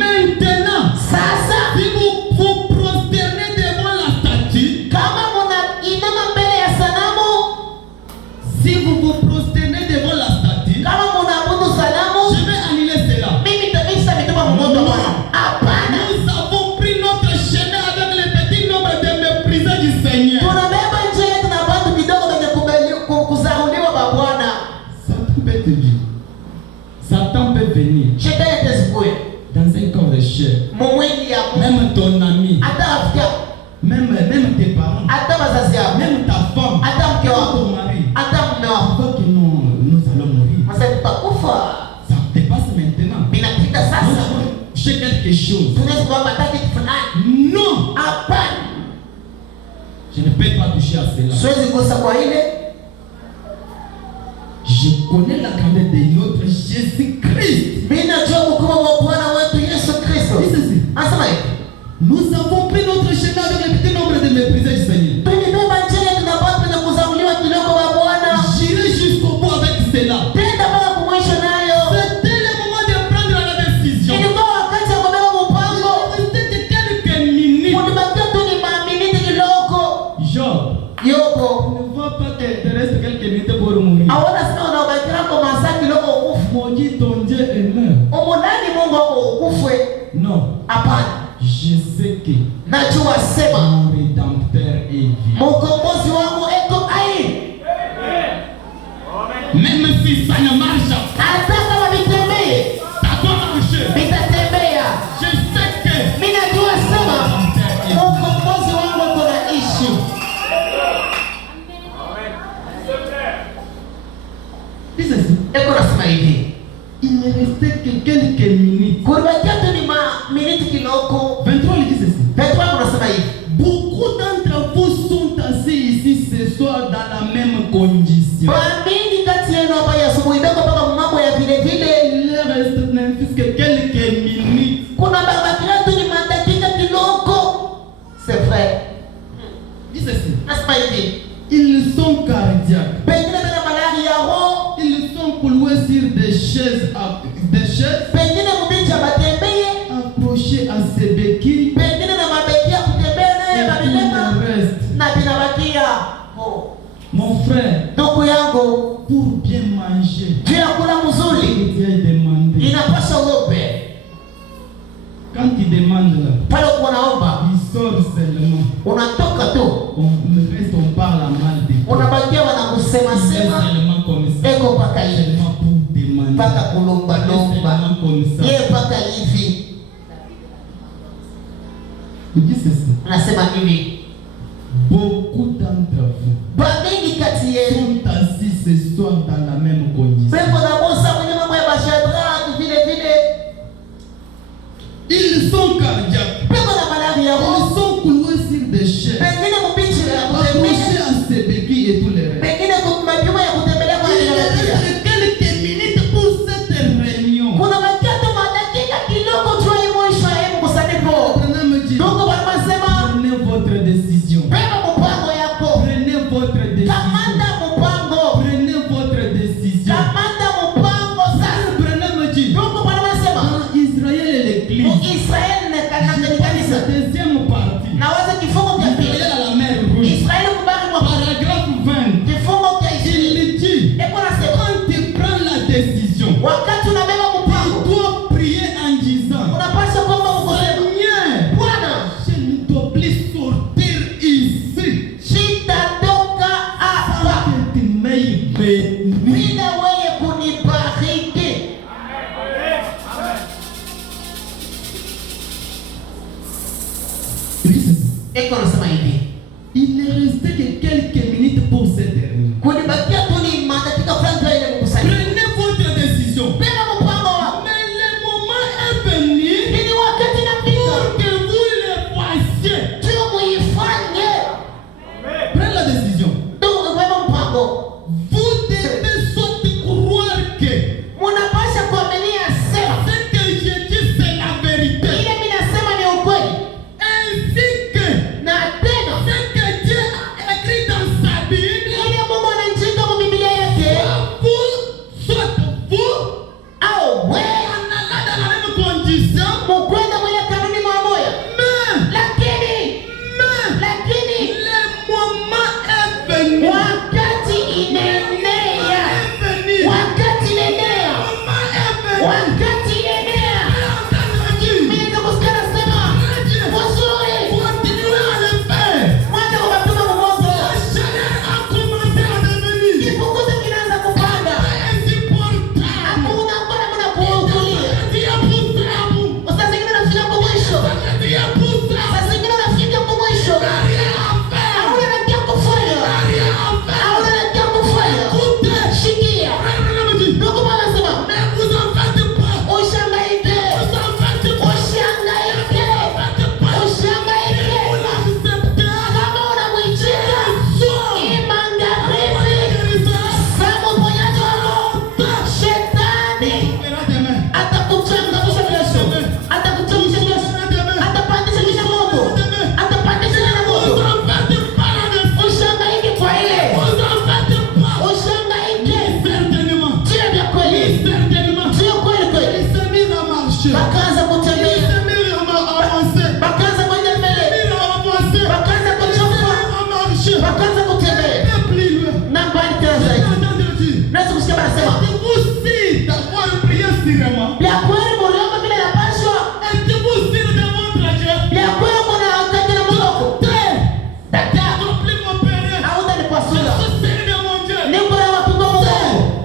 Maintenant, sasa si vous vous prosternez devant la statue, kama mnainama mbele ya sanamu, si vous vous prosternez devant la statue, kama mnaabudu sanamu, je vais annuler cela. mimi tabisa mituma mmoja Bwana. Hapana. Nous avons pris notre chemin avec le petit nombre de méprisés du Seigneur. Tunabeba njia yetu na watu kidogo wenye kuzauliwa kwa Bwana. Satan peut te dire. Satan peut venir Shetani atazikuya. dans un corps de chair. Mumwili ya Mungu. Même ton ami, Hata rafiki yako, même tes parents, hata wazazi yako, même ta femme, hata mke wako, ton mari. hata mume wako. Avant que nous allons mourir. Sasa tutakufa. Ça te passe maintenant. Binapita Nous sasa. avons touché quelque chose. Tunaweza kuomba hata kitu fulani. Non, Hapana. je ne peux pas toucher à cela. Siwezi kugusa kwa ile. Je connais la grandeur de notre Jésus-Christ. Mimi najua ukubwa wa Bwana wetu Yesu Kristo. Dis ceci. Anasema hivi. Nous avons pris notre chemin avec le petit nombre de méprisés du Seigneur. Tulibeba njia yetu na watu wenye kuzauliwa kidogo wa Bwana. J'irai jusqu'au bout avec cela. Tenda mpaka kumwisho nayo. C'était le moment de prendre la décision. Ilikuwa wakati wa kubeba mpango. C'était quelques minutes. Ulibakia tu ni maminiti kidogo. Job, Yobo. ne vois pas que te reste quelques minutes pour mourir. Aona sema unabakia kwa masaa kidogo ukufu. Maudit ton Dieu et meurt. Umunani Mungu wako ukufwe. Non, Hapana. je sais que Najua sema mon rédempteur est vivant. mkombozi wangu eko hai. Même si ça ne marche pas, Hata kama vitembee, ça doit marcher. vitatembea. Je sais que Mimi najua sema mkombozi wangu eko naishi. dis ceci. Eko nasema hivi. Il ne restait que quelques minutes. Kulibakia tu ni maminiti kidogo. 23, il dit ceci. Petro anasema hivi. Beaucoup d'entre vous sont assis ici ce soir dans la même condition. Baamini kati yenu hapa ya asubuhi beko mpaka mambo ya vile vile. Il ne reste n'importe que quelques minutes. Kuna babakia tu ni madakika kidogo. C'est vrai. Dis ceci. Nasema hivi. Ils sont cardiaques. Pengine bena malari ya roho. Ils sont cloués sur des chaises, Pengine mbichi abatembeye. accrochés à ces béquilles. Pengine na mabeki ya kutembea naye Et babilema. il reste. Na binabakia. Oh. Mon frère, Ndugu yangu, pour bien manger, juu ya kula mzuri tu as demandé. inapaswa uope. Quand tu demandes là, Pale unaomba il sort seulement. unatoka tu. Le reste, on parle à mal de toi. Unabakia wanakusema Il est sema seulement comme ça. eko paka hivi. Seulement pour demander. Paka kulomba Il est lomba. seulement comme ça. Yeye paka hivi. Il dit ceci. Anasema hivi. Beaucoup d'entre vous Bamingi kati yenu. sont assis ce soir dans la même condition. Beko na bosa mwenye mambo ya Bashadraki vile vile. Ils sont cardiaques. Beko na malari ya Ils roho. sont cloués sur des chaises. Pengine mbichi ya Accrochés kutembea. à ces béquilles et tout le reste. Pengine kumajuma ya kutembelea kwa Il binabakia. reste quelques minutes pour cette réunion. Kuna makiato madakika kidogo tu ya mwisho ya mkusanyiko. Prenez Ndugu wanasema votre décision. beba mpango yako. Prenez votre Eko anasema hivi. Il ne restait que quelques minutes pour cette réunion. Kulibakia tu ni dakika fulani tu ile mkusanyiko. Prenez votre décision. Pema mpango wako. Mais le moment est venu Ni wakati unafika pour que vous le fassiez. tu muifanye. Prenez la décision. Donc wewe mpango. Vous devez sauter croire que Munapasha kuaminia sema. ce que je dis c'est la vérité. Ile mimi nasema ni ukweli. Ainsi que Na tena ce que Dieu a écrit dans sa Bible. ile Mungu anaandika kwa Biblia yake. Vous, soit vous, Au wewe en allant dans la même condition. mukwenda mwenye kanuni moja. Mais Lakini le moment est venu. wakati inaenea. Wakati inaenea. Wakati inaenea. Mimi nitakusikia nasema vizuri. Mwanzo kubatuma mmoja. Kipunguza kinaanza kupanda. Hakuna mbona kuhudhuria. Sasa zingine nafika kwa mwisho. Sasa zingine nafika kwa mwisho. Hauna nakia kufanya. Hauna nakia kufanya. Shikia. Ndugu mwana sema. Ushangaike. Kama unamwichika. Imangarizi. Samu ponyaji wako. Shetani. Atakuchangamsha kesho. Atakuchangamsha kesho. Atapandisha kisha moto. Atapandisha na moto. Ushangaike kwa ile. Ushangaike. Tia vya kweli. Tia kweli kweli. Bakaanza kutembea. Bakaanza kwenda mbele. Bakaanza kuchoka. Bakaanza kutembea. Na mbali tena zaidi. Naweza kusikia banasema. Vya kweli muliomba vile napashwa. Vya kweli kuna wakati na Mungu. Daktari. Hauta ni kwa sura. Niko na wapigwa Mungu.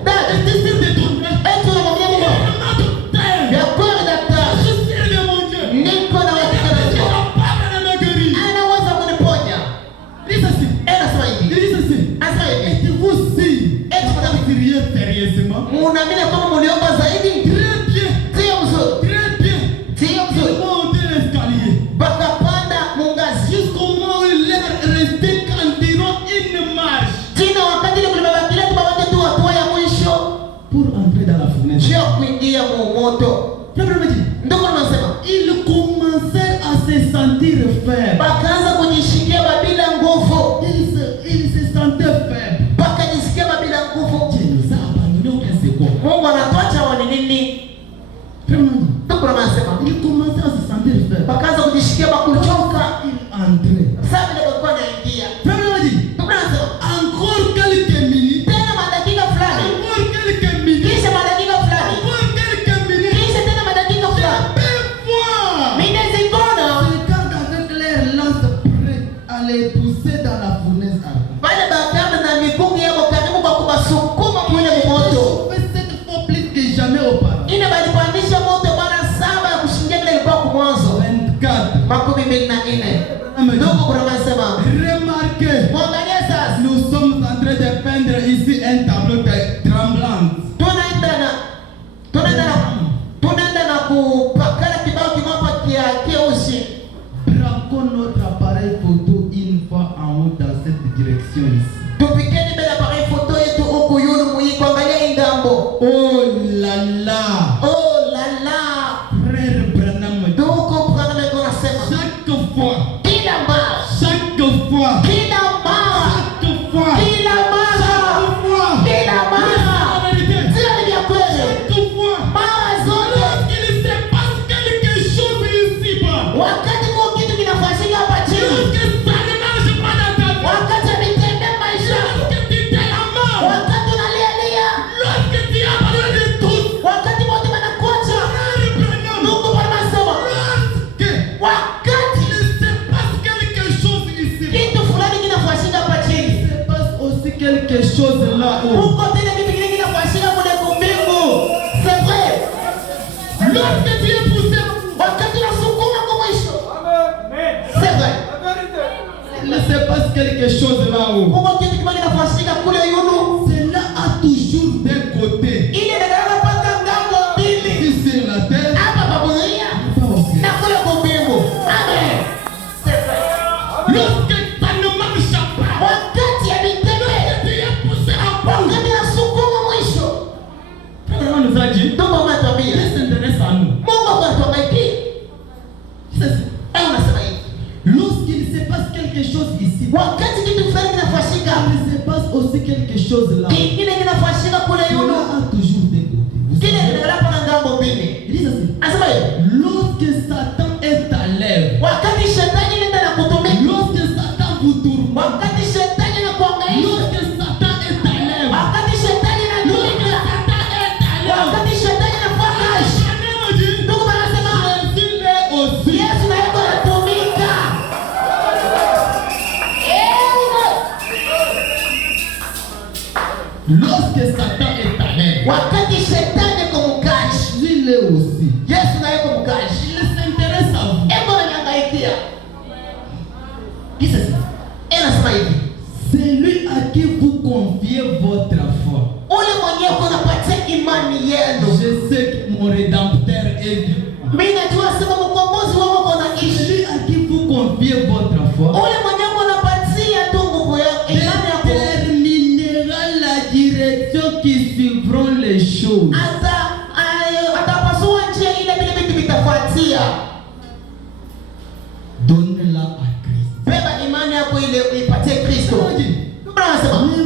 Dada. Eto na mwambia Mungu. Vya kweli daktari. Niko na wakati na Mungu. Anaweza kuniponya. Anasema hivi. Anasema hivi. Eto kuna munaamini kama muliomba zaidi? Sio mzuri. Sio mzuri. Bakapanda mungazi. Jina wakati ile kulibabakilia tubawate tu hatua ya mwisho. Pour entrer dans la fenêtre. Sio kuingia mu moto. Ndugu anasema. Il commençait à se sentir faible. Bakaanza kujishikia bila nguvu. Il se sentait faible. Bakajisikia bila nguvu. Dieu nous a abandonnés au c'est quoi? Mungu anatuacha wani nini? Ndugu anasema. Il commençait à se sentir faible. Bakaanza kujishikia kuchoka. Il entrait. Sasa ndio kwa naingia. Ndugu anasema. Encore quelques minutes. Tena madakika fulani. Encore quelques minutes. Kisha madakika fulani. Encore quelques minutes. Kisha tena madakika fulani. Mimi zingona. Quand avec l'air lance prêt à les pousser dans la fournaise ardente. Wale bakana na mikungu yao karibu kwa kubasukuma kwenye moto. Cette fois plus que jamais auparavant. Ina balipandisha moto mara 7 ya kushindia ile ilikuwa kwa mwanzo. 24. Ndugu kuna nasema. Remarquez. Mwangalie sasa. Nous sommes en train de peindre ici un tableau tremblant. Tunaenda na kupakana kibao kimoja kia keusi. Braquons notre appareil photo une fois en haut dans cette direction ici. Tupikeni mbele appareil photo yetu huku yulu muikuangalia ingambo. Oh là là. Oh la la. Frère Branham. Ndugu Branham anasema. Chaque fois. Kila mara. Chaque fois. Kila mara. Chaque fois. Kila mara. Chaque fois. Kila mara. Sio ni vya kweli. Chaque fois. Mara zote. Lorsqu'il se passe quelque chose ici-bas. Wakati kwa kitu kinafanyika hapa chini. Lorsque ça ne marche pas dans ta vie. Wakati unatembea maisha. Lorsque tu t'es la mort. Wakati unalia. Lorsque tu as parlé de tout. Wakati wote wanakuacha. Frère Branham. Ndugu Branham anasema. Lorsque Wakati il se passe quelque chose ici. kitu fulani kinafanyika hapa chini. Il se passe aussi quelque chose là-haut. Huko tena kitu kingine kinafanyika kule mbingu. C'est vrai. Lorsque tu es poussé. Wakati unasukuma kwa mwisho. Amen. C'est vrai. La vérité. passe quelque chose là-haut. Cela a toujours d'un côté. Si sur la terre, lorsque ça ne marche pas, on nous a dit, il s'intéresse à nous. Lorsqu'il se passe quelque chose ici, il se passe aussi quelque chose là. Cela a toujours des côtés. Il dit ça, lorsque Satan est à l'œuvre, lorsque Satan vous tourmente, lorsque Satan est à l'œuvre, lorsque Satan est à l'œuvre, lorsque Satan est à l'œuvre, il est aussi. Il s'intéresse à vous. C'est lui à qui vous confiez votre foi. Je sais que mon rédempteur est vivant. C'est lui à qui vous confiez votre foi. Déterminera la direction qui suivront les choses. Donnez-la à Christ. Mais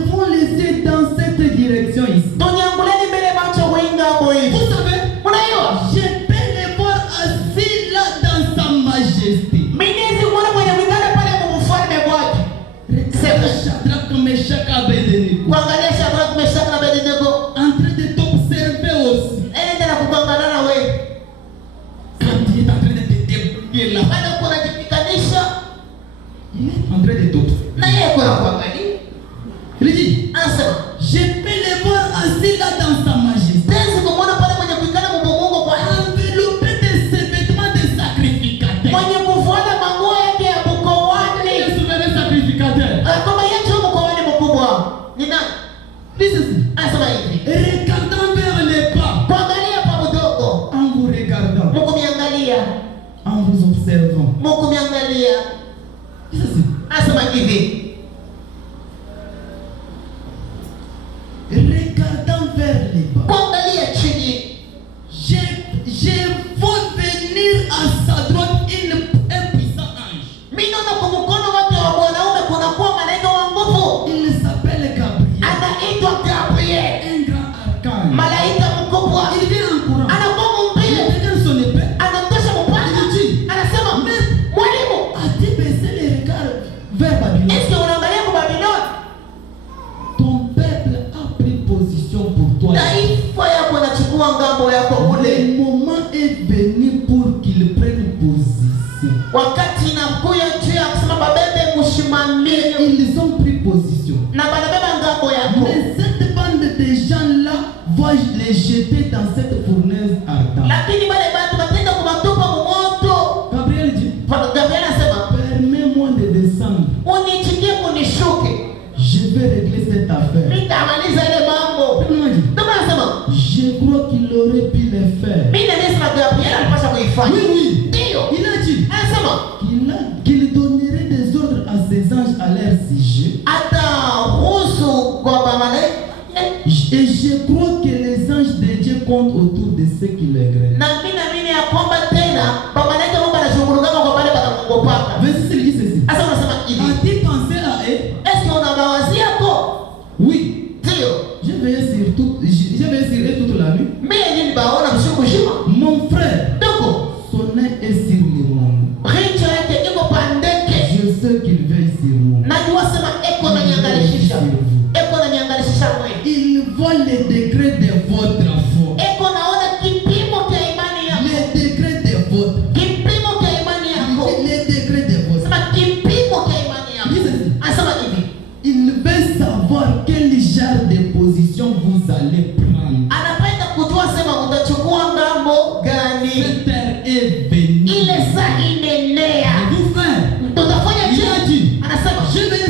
vous laissez dans cette direction ici. Vous savez, je peux les voir assis là dans sa majesté. Shadrach, Meshach, Abednego. En train de t'observer aussi. Quand il est en train de te débrouiller là, il est en train de t'observer. Il dit, je peux les voir assis là dans sa majesté. Enveloppé de ses vêtements de sacrificateur. Il est souverain sacrificateur. Regardant vers les pas. En vous regardant. En vous observant. Regardant vers les bas. Je vois venir à sa droite un puissant ange. Il s'appelle Gabriel. Un grand archange. Il vient en courant. Il regarde son épée. Il dit, as-tu baissé les regards vers Babylone? Ton peuple a pris position pour toi. Le moment est venu pour qu'il prenne position. Et ils ont pris position. Mais cette bande de gens-là va les jeter dans cette fournaise ardente. Gabriel dit, permets-moi de descendre. Je vais régler cette affaire. Je crois qu'il aurait pu le faire. Oui. Il a dit qu'il donnerait des ordres à ses anges à leur sujet. Et je crois que les anges de Dieu comptent autour de ceux qui le regrettent. Verset 6 dit ceci. As-tu pensé à eux? Oui. J'ai veillé sur eux toute la nuit. Mon frère, son œil est sur le monde. Je sais qu'il veille sur moi. Il voit les degrés de votre foi. Les degrés de votre. Les degrés de votre. Il veut savoir quel genre de position vous allez prendre. Cette heure est venue. Vous frère, il a dit, je vais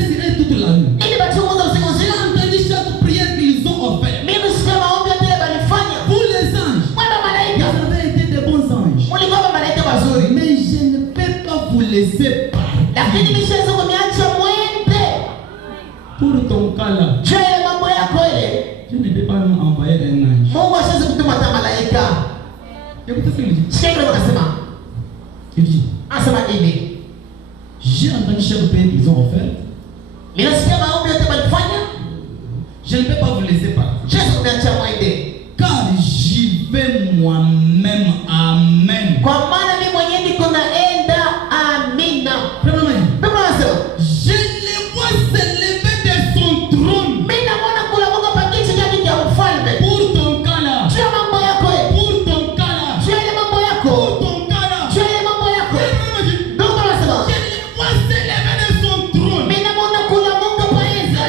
Pour ton cas là, je ile mambo yako ile, je ne peux pas envoyer un ange. Mungu asiwezi kutuma hata malaika. Écoutez ce qu'il dit. Sikia kile anasema. Il dit, Anasema hivi. j'ai entendu chaque pays qu'ils ont offert. Ninasikia maombi yote walifanya. Je ne peux pas vous laisser partir. Je suis kuacha mwende. Car j'y vais moi-même. Amen. Kwa maana mimi mwenyewe niko naenda. Amina. Biblia inasema, je les vois se lever de son trône. mimi naona kulamuka pa kiti chake cha ufalme. Pour ton cas là. Juu ya mambo yako. Pour ton cas là. Juu ya mambo yako. Pour ton cas là. Juu ya mambo yako. Biblia inasema, je les vois se lever de son trône. mimi naona kulamuka pa hizo.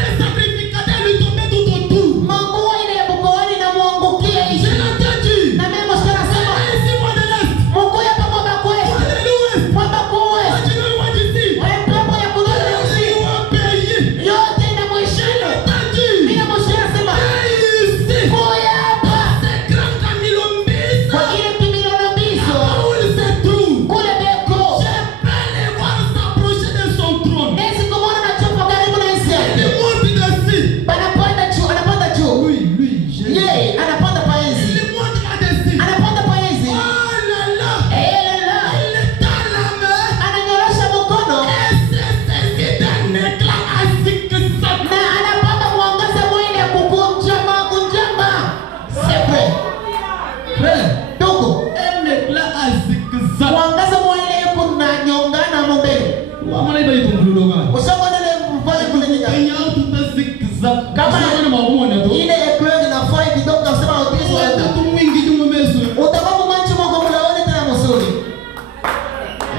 Les sacrificateurs lui tombaient tout autour. Mambo ile ya bukoani na muangukia hizo. Je l'entends dire. Na mimi msichana nasema, Ici moi de l'Est. Mungu yapa mama kweli. Moi de l'Ouest. Mama kweli. Moi de l'Ouest ici. Wewe pepo ya kudole Ils usiku. vont payer. Yote na mwisho. T'as dit. Mimi msichana nasema, Ici. Koya hapa. C'est grand Camillombis. Kwa ile kimilolo biso. Où il se trouve. Kule beko. Je peux les voir s'approcher de son trône. Nesi kumwona na chupa karibu na nsi yake. Il monte dessus. Anapanda juu. Lui, Jésus. Yeye anapanda pa enzi. Il monte là-dessus. Anapanda pa enzi. Oh là là. Elela. Il tend la main. Ananyorosha mkono. Et c'est saisi d'un éclat ainsi que ça. Na anapanda mwangaza mwili ya kukunjama. C'est vrai. Frère, Ndugu. un éclat ainsi que ça. Mwangaza mwili yuko na nyongana mbele. Wamana iba itumululoga. Ushaona ile mfanye kule nyinga. Kenya tutazikza. Kama ni mabona tu. ile ekweli na fai kidogo nasema utizo Watu wewe. mwingi tumemeswe. Utababu manchi mwako mlaone tena mzuri.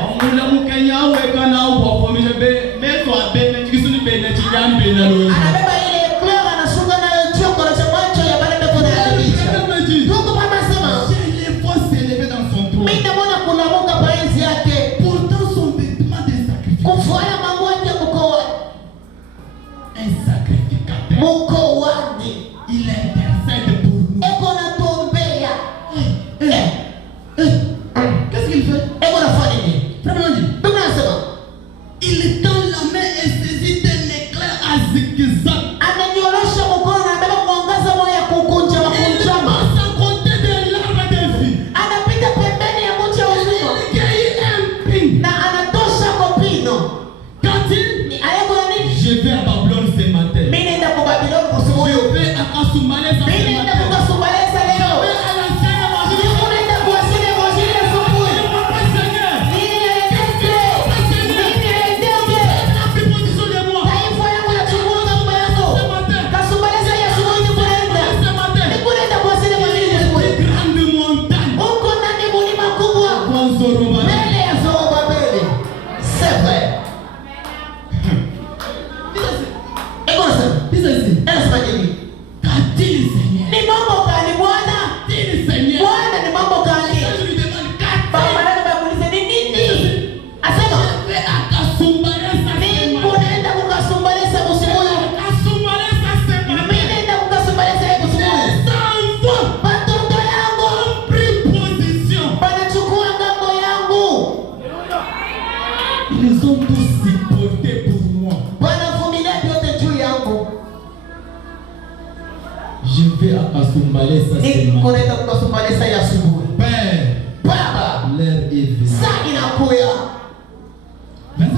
Amula mukenya weka na upo mjebe meto abene tikisuni bene chijambe na lo. Anabeba ile ekweli anashuka nayo choko na macho ya baada kuna yabicha. Ndugu mama sema, Je les vois s'élever dans son trône. mimi naona kulamuka pa enzi yake. Pourtant son vêtement de sacrifice. Kufuata mambo yake mkoani. Un sacrificateur. Mkoani. Il intercède pour nous. Eko na tombea. Qu'est-ce qu'il fait? Eko na fanya nini? Frère, Biblia inasema, il tend la main et saisit un éclair à zigzag. ananyorosha mkono na anabeba mwangaza moja kukunja Il makunjama. passe à côté de l'arbre de vie. Anapita pembeni ya mti wa uzima Il cueillit un pin. na anatosha kopino. Quand il Ni ayeko na nini? je vais à Babylone ce matin. Mimi naenda kwa Babiloni kusubuhi. Je vais à Kasumbalesa ce Mimi naenda matin. kwa Sumbalesa Je leo. vais à la scène évangélique. Mimi naenda kuwasili Injili ya asubuhi. Papa Seigneur, Nini nielekeze? Nini nielekeze? la préposition de moi. Taifa yangu nachukua mambo yako. Ce matin, Kasumbalesa ya asubuhi ni kunaenda. ce matin, Ni kunaenda kuwasili Injili ya asubuhi. des grandes montagnes. Huko ndani mlima kubwa. Bonzoroba. Mbele ya Zorobabeli. C'est vrai. Eko nasema. Anasema nini? Qu'a-t-il, Seigneur? Ni mambo gani Bwana? Qu'a-t-il, Seigneur? Bwana ni mambo gani? Je lui demande qu'a-t-il? Baba yake bamuulize ni nini? Asema Je vais à Kasumbalesa ce mimi matin. naenda kukasumbalesa kusubuhi. Kasumbalesa ce matin. Mimi naenda kukasumbalesa yeye kusubuhi. Les enfants Watoto yangu ont pris position. wanachukua ngambo yangu. Ils ont tous supporté pour moi. Wanavumilia vyote juu yangu. Je vais à Kasumbalesa ce Niko matin. naenda kukasumbalesa ya asubuhi. Père, Baba, l'heure est venue. saa inakuya. 27.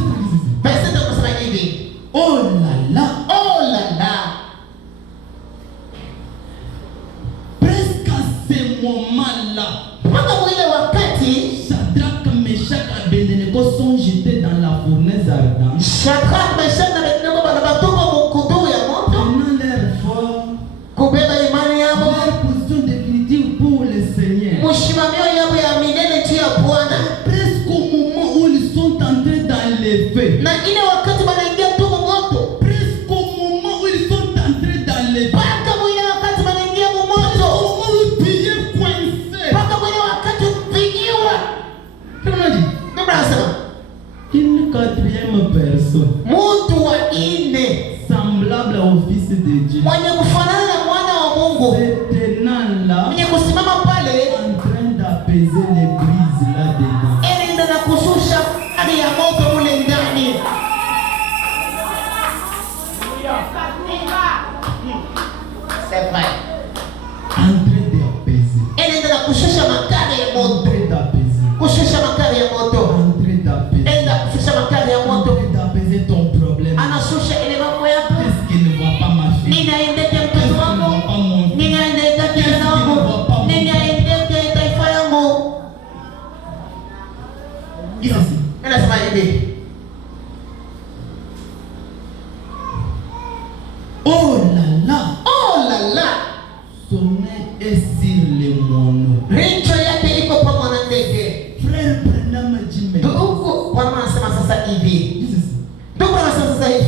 Basi tunasema hivi. Oh là là. Oh la la. Presque à ce moment-là, Mpaka mwile wakati Shadrach, Meshach, Abednego sont jetés dans la fournaise ardente. Shadraka, Meshaki na Abednego banabatupa mukuduu ya moto Tenant leur foi, kubeba imani yao, leur position définitive pour le Seigneur. mshimamio yao ya milele juu ya Bwana. Presque au moment où ils sont entrés dans les feux. Na ile wakati wanaingia tu moto, Presque au moment où ils sont entrés dans les feux. mpaka mwile wakati wanaingia Au moto, moment où Dieu coincé. mpaka mwile wakati mpigiwa. Comment on dit? Biblia inasema Une quatrième personne, mtu wa nne semblable au Fils de Dieu, mwenye kufanana na mwana wa Mungu, se tenant là, mwenye kusimama pale en train d'apaiser les brises là-dedans. anaenda na kushusha hali ya moto mule ndani. C'est vrai. En train d'apaiser. Anaenda kushusha makali ya moto. En train d'apaiser. Kushusha makali ya moto. En train d'apaiser. Anaenda kushusha makali ya En moto. train d'apaiser ton problème. Anashusha ile mambo yako. Qu'est-ce qui ne va pas ma fille? Ninaendeke mtoto wangu. Ninaendeke kijana wangu. Ninaendeke taifa yangu. Anasema hivi. Oh là là. Oh là là. Son nez est sur les moineaux. Richo yake iko kwa mwanandege. Frère Branham Jimé. Huko Bwana anasema sasa hivi. Ndio Bwana anasema sasa hivi.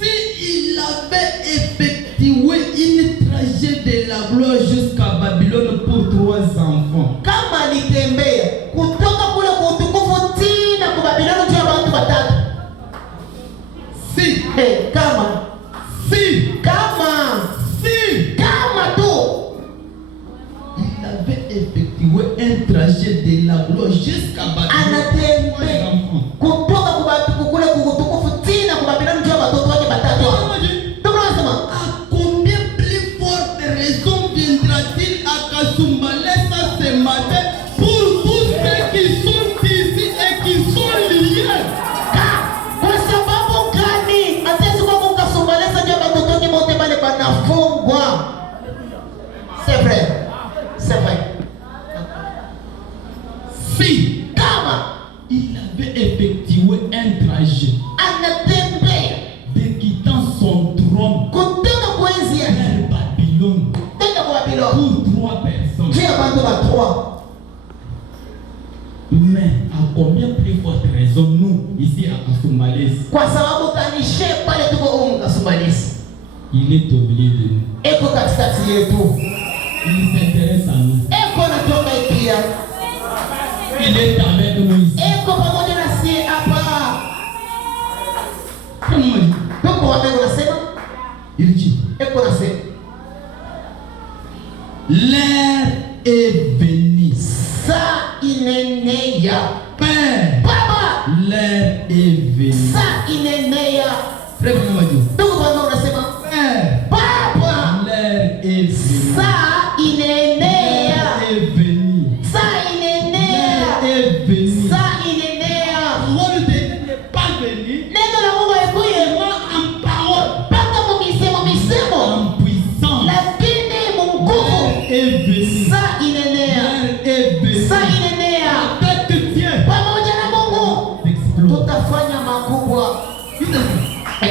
Si il avait effectué une trajet de la gloire jusqu'à Babylone pour 3 enfants. Kama alitembea kutoka kule kwa utukufu tena kwa Babiloni juu ya watu watatu. Si. Kama tu il avait effectué un trajet de la gloire jusqu'à Babylone. Anatembea kutoka kwa kule kwa utukufu tena kwa Babiloni juu ya watoto wake watatu. Ndio anasema à combien plus forte raison viendra-t-il à Kasumbalesa ce matin pour tous ceux qui sont ici et qui sont liés. Kwa sababu gani atesi kwa kukasumbaleza juu ya watoto wake wote wale wanafungwa. C'est vrai. C'est vrai. Si Kama il avait effectué un trajet anatembea de quittant son trône kutoka kwa enzi yake vers Babylone tena kwa Babiloni pour 3 personnes. juu ya watu wa 3. Mais à combien plus forte raison nous ici à Kasumbalesa? Kwa sababu kanishe pale tuko Kasumbalesa. Il est au milieu de nous. Eko katikati yetu. Il s'intéresse à nous. Eko natoka pia. Il est avec nous ici. Eko pamoja na sisi hapa. Comment il dit? Tuko wapi unasema? Il dit Eko nasema. l'heure est venue. Saa inenea. Père, Baba, l'heure est venue. saa inenea. Frère Branham. Tuko wapi unasema? Père, Baba, l'heure est venue. saa inenea. L'heure est venue. Saa inenea. L'heure est venue. Saa inenea. Parole de Dieu n'est pas venue. Neno la Mungu haikuja En parole, mpaka misemo en puissance. lakini munguvu. L'heure est venue. Saa inenea. L'heure est venue. Saa inenea. Avec Dieu, Pamoja na Mungu explose. tutafanya makubwa.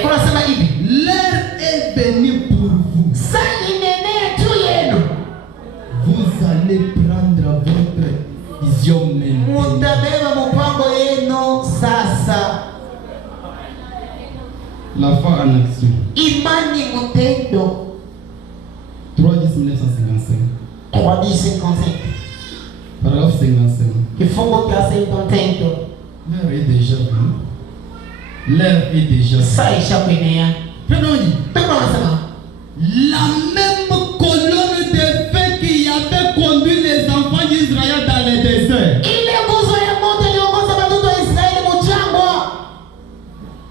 Kuna sema hivi, L'heure est venue pour vous. saa inenea juu yenu. Vous allez prendre votre vision maintenant. Mutabeba mpango yenu sasa. La foi en action. Imani mtendo. 3-10-1955. 3:55. Paragraphe 55. Kifungo cha 55. L'heure est déjà venue. L'heure est déjà venue. Saa ishakuenea. Tunasema La même colonne de feu qui avait conduit les enfants d'Israël dans le désert. ile nguzo ya moto iliongoza watoto wa Israeli mchangwa.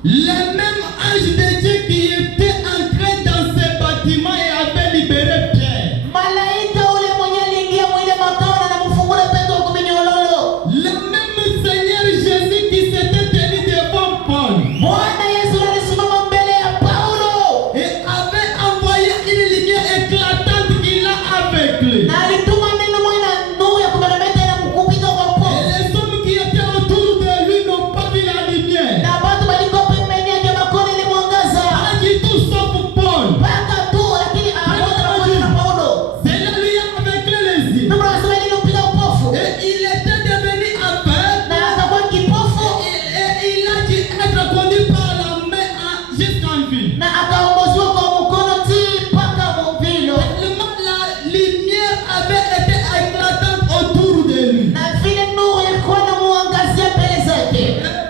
Le même ange de Dieu qui était entré dans ce bâtiment et avait libéré Pierre. Malaika ule mwenye aliingia mwile makao na kumfungua Petro kuminyololo. Le même Seigneur Jésus qui s'était tenu devant Paul Bwana Yesu alisimama mbele ya Paulo et avait envoyé une lumière éclatante qui l'a aveuglé. na alituma neno moja na nuru ya kumeremeta na kukupiga kwa Et pofu. les hommes qui étaient autour de lui n'ont pas vu la lumière. Na watu walikuwa pembeni yake makoni ilimwangaza. Pas du tout sauf Paul. Paka tu lakini hawakuona pamoja na Paulo. C'est là lui avec les yeux. Ndio anasema ilimpiga upofu. Et il était devenu aveugle. Na akakuwa kipofu Et il a dû être conduit par la main jusqu'en ville. na akaongozwa kwa mkono ti mpaka mpilo. Tellement la lumière avait été éclatante autour de lui. Na vile nuru ilikuwa inamuangazia mbele zake.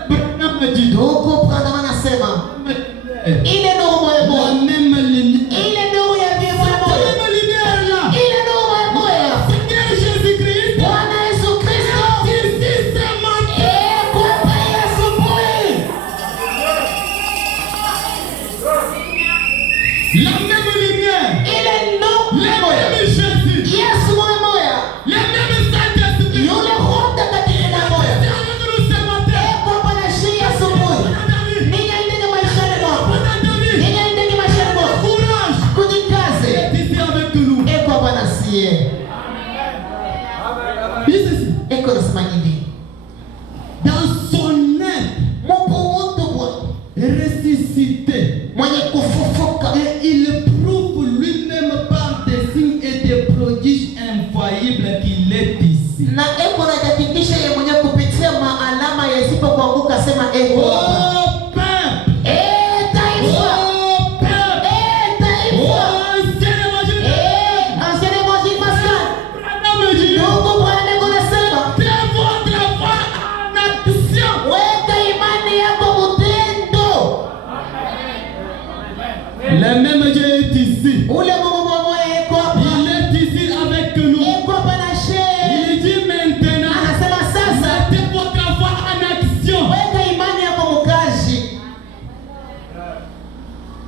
Branham dit, Ndugu Branham anasema ile nuru moja la moja. même lumière. Ile nuru ya vile moja La moja. même lumière là. Ile nuru moja moja. Seigneur Jésus-Christ. Bwana Yesu Kristo. Ici ce matin. Kwamba Yesu mwili. La même lumière. Ile nuru moya. Yesu moya moya. Yule Roho Mtakatifu na moya. Eko bana shia asubuhi. Ninyi ndege maishani mwako. Ninyi ndege maishani mwako. Kujikaze. Eko bana sie. Eko nasema hivi. Dans son être, ressuscité, et il prouve lui-même par des signes et des prodiges infaillibles qu'il est ici. Na eko na hakikisha yeye mwenyewe kupitia maalama yasipokuanguka sema eko hapa. Le même Dieu est ici. Il est ici avec nous. Il dit maintenant, mettez votre foi en action.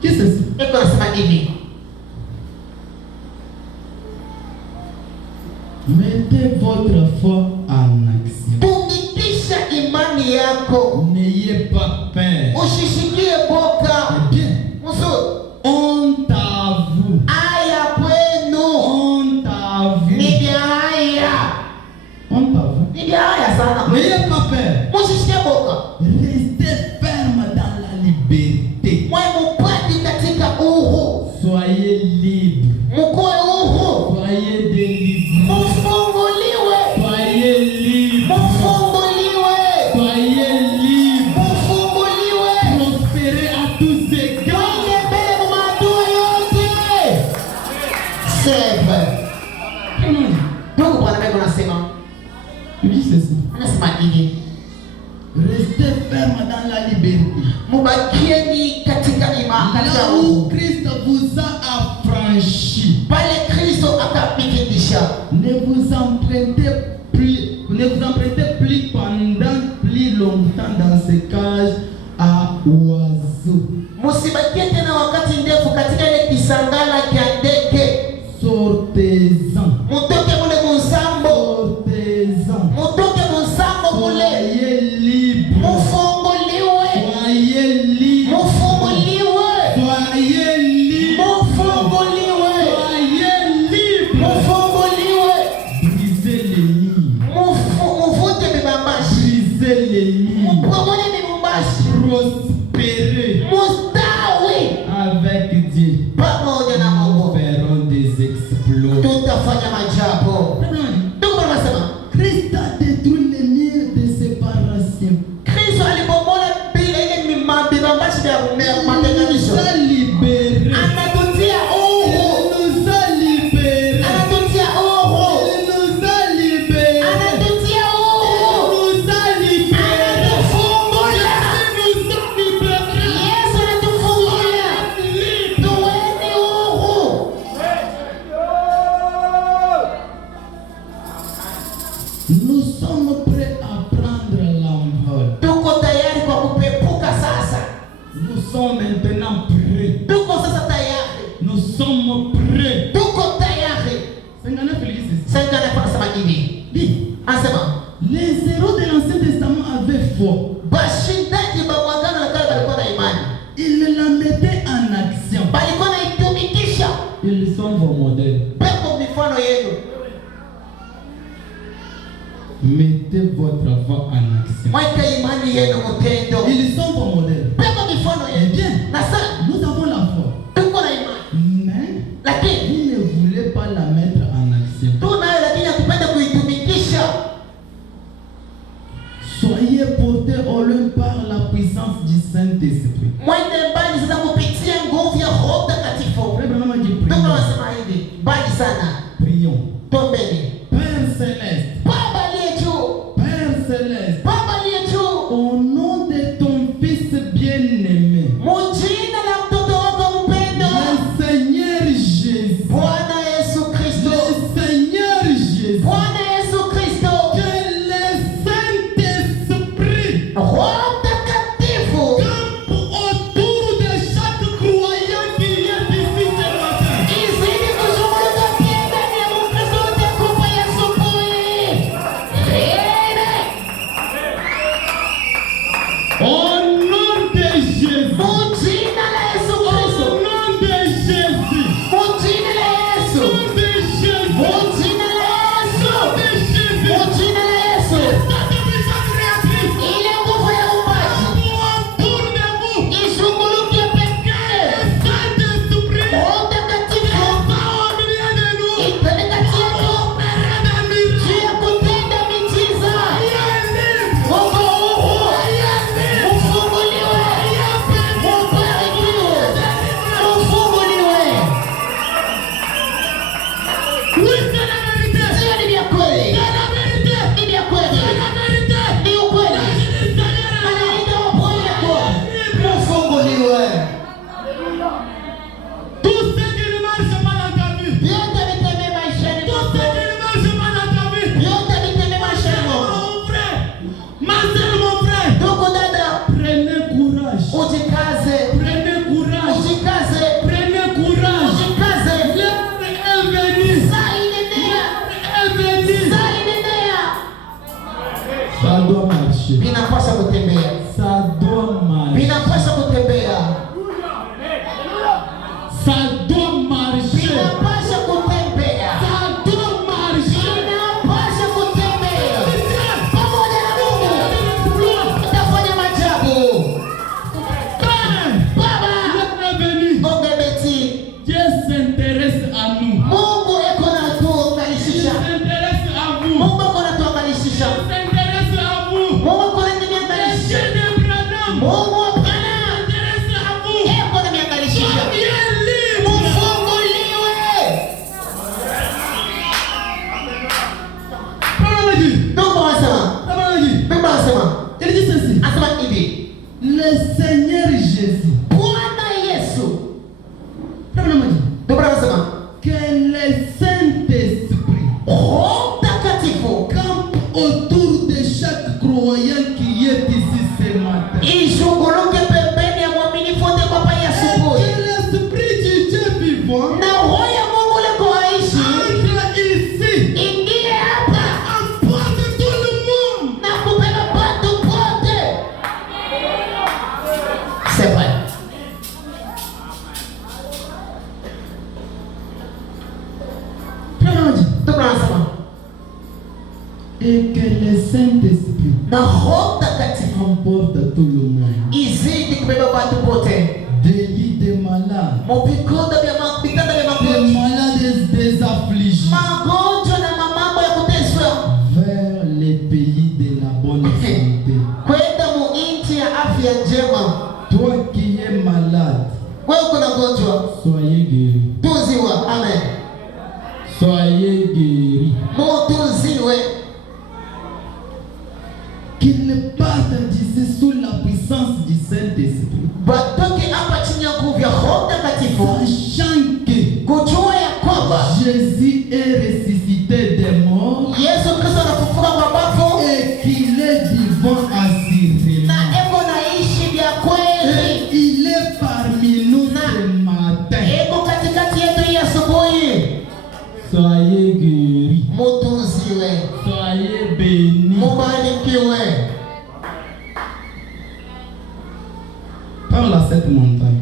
Qu'est-ce que c'est? Mettez votre foi en action. N'ayez pas peur. Eh bien, honte à vous. Honte à vous. Honte à vous. N'ayez pas peur. Restez ferme dans la liberté. Soyez libre. Soyez délivrés. Soyez libre. Soyez libre. Prospérez à tous égards. C'est vrai. Donc Bwana Mungu anasema. Il dit ceci. Anasema hivi. Restez ferme dans la liberté. Mubakieni katika imani. Là où Christ vous a affranchi. Pale Kristo akapitisha. Ne vous empruntez plus pendant plus longtemps dans ces cages à oiseaux. Musibakie tena wakati ndefu katika ile kisangala kia ndege. Sortez-en. Mutoke mule muzambo. Sortez-en. Mutoke muzambo mule. Soyez libre. Mufunguliwe. Soyez libre. Mufunguliwe. Soyez libre. Mufunguliwe. Soyez libre. Mufunguliwe. Brisez les lignes. Muvute mibambashi. Brisez les lignes. Mupomone mibambashi. Prospérez Mustawi. avec Dieu. Pamoja na Mungu. Nous ferons des exploits. Tutafanya majambo. Ndugu anasema Christ a détruit les murs de séparation. Kristo alibomola bila ile mibambashi vya Il matenganisho. nous a libérés. Anatutia Il uhuru. nous a libérés. Anatutia uhuru. Il nous a libérés. Anatutia Il uhuru. nous a libérés. Anatufungula. Il nous a libérés. Yesu anatufungula. Tuweni uhuru. Nous sommes prêts à prendre l'envol. Tuko tayari kwa kupepuka sasa. Nous sommes maintenant prêts. Tuko sasa tayari. Nous sommes prêts. Tuko tayari. Sasa anasema hivi. Anasema Les héros de l'Ancien Testament avaient foi. bashindaji ba mwagano la kale walikuwa na imani. Ils la mettaient en action. Walikuwa naitumikisha. Ils sont vos modèles. Pepo mifano yenu. Mettez votre foi en action. Mweka imani yenu mtendo. Ils sont vos modèles. Pepo mifano Eh yenu. bien, Na sasa nous avons la foi. tuko na imani. Mais Lakini vous ne voulez pas la mettre en action. tunayo lakini hatupende kuitumikisha. Soyez portés au loin par la puissance du Saint-Esprit. Mwende mbali sasa kupitia nguvu ya Roho Mtakatifu. Vraiment, je Ndio prie. tunasema hivi. Mbali sana. Prions. Tombeni. Père Céleste. Baba aliye juu. Père Céleste. Baba aliye juu. Au nom de ton Fils bien-aimé. Mujina la mtoto wako mpendwa. Le Seigneur Jésus. Tout ce qui ne marche pas dans ta vie. Tout ce qui ne marche pas dans ta vie. Mon frère, ma soeur, mon frère. Prenez courage. Prenez courage. Prenez courage. L'heure est venue. Ça doit marcher. Ça doit marcher. Ça doit marcher. Dieu s'intéresse à nous. S'intéresse à vous. S'intéresse à vous. Dieu d'Abraham. S'intéresse à vous. Soyez libre. Il dit ceci. Le Seigneur Jésus. Que le Saint-Esprit campe autour de chaque croyant qui est ici ce matin. Que l'Esprit du Dieu vivant entre ici. Emporte tout le monde. C'est vrai. Et que le Saint-Esprit emporte tout le monde. Des lits des malades. Des malades des affligés. Vers les pays de la bonne santé. Toi qui es malade, soyez guéri. Soyez guéri. Qu'il parte d'ici sous la puissance du Saint-Esprit. Sachant que Jésus est ressuscité des morts et qu'il est vivant assurément. Et il est parmi nous ce matin. Soyez guéris. Soyez bénis. Parle à cette montagne.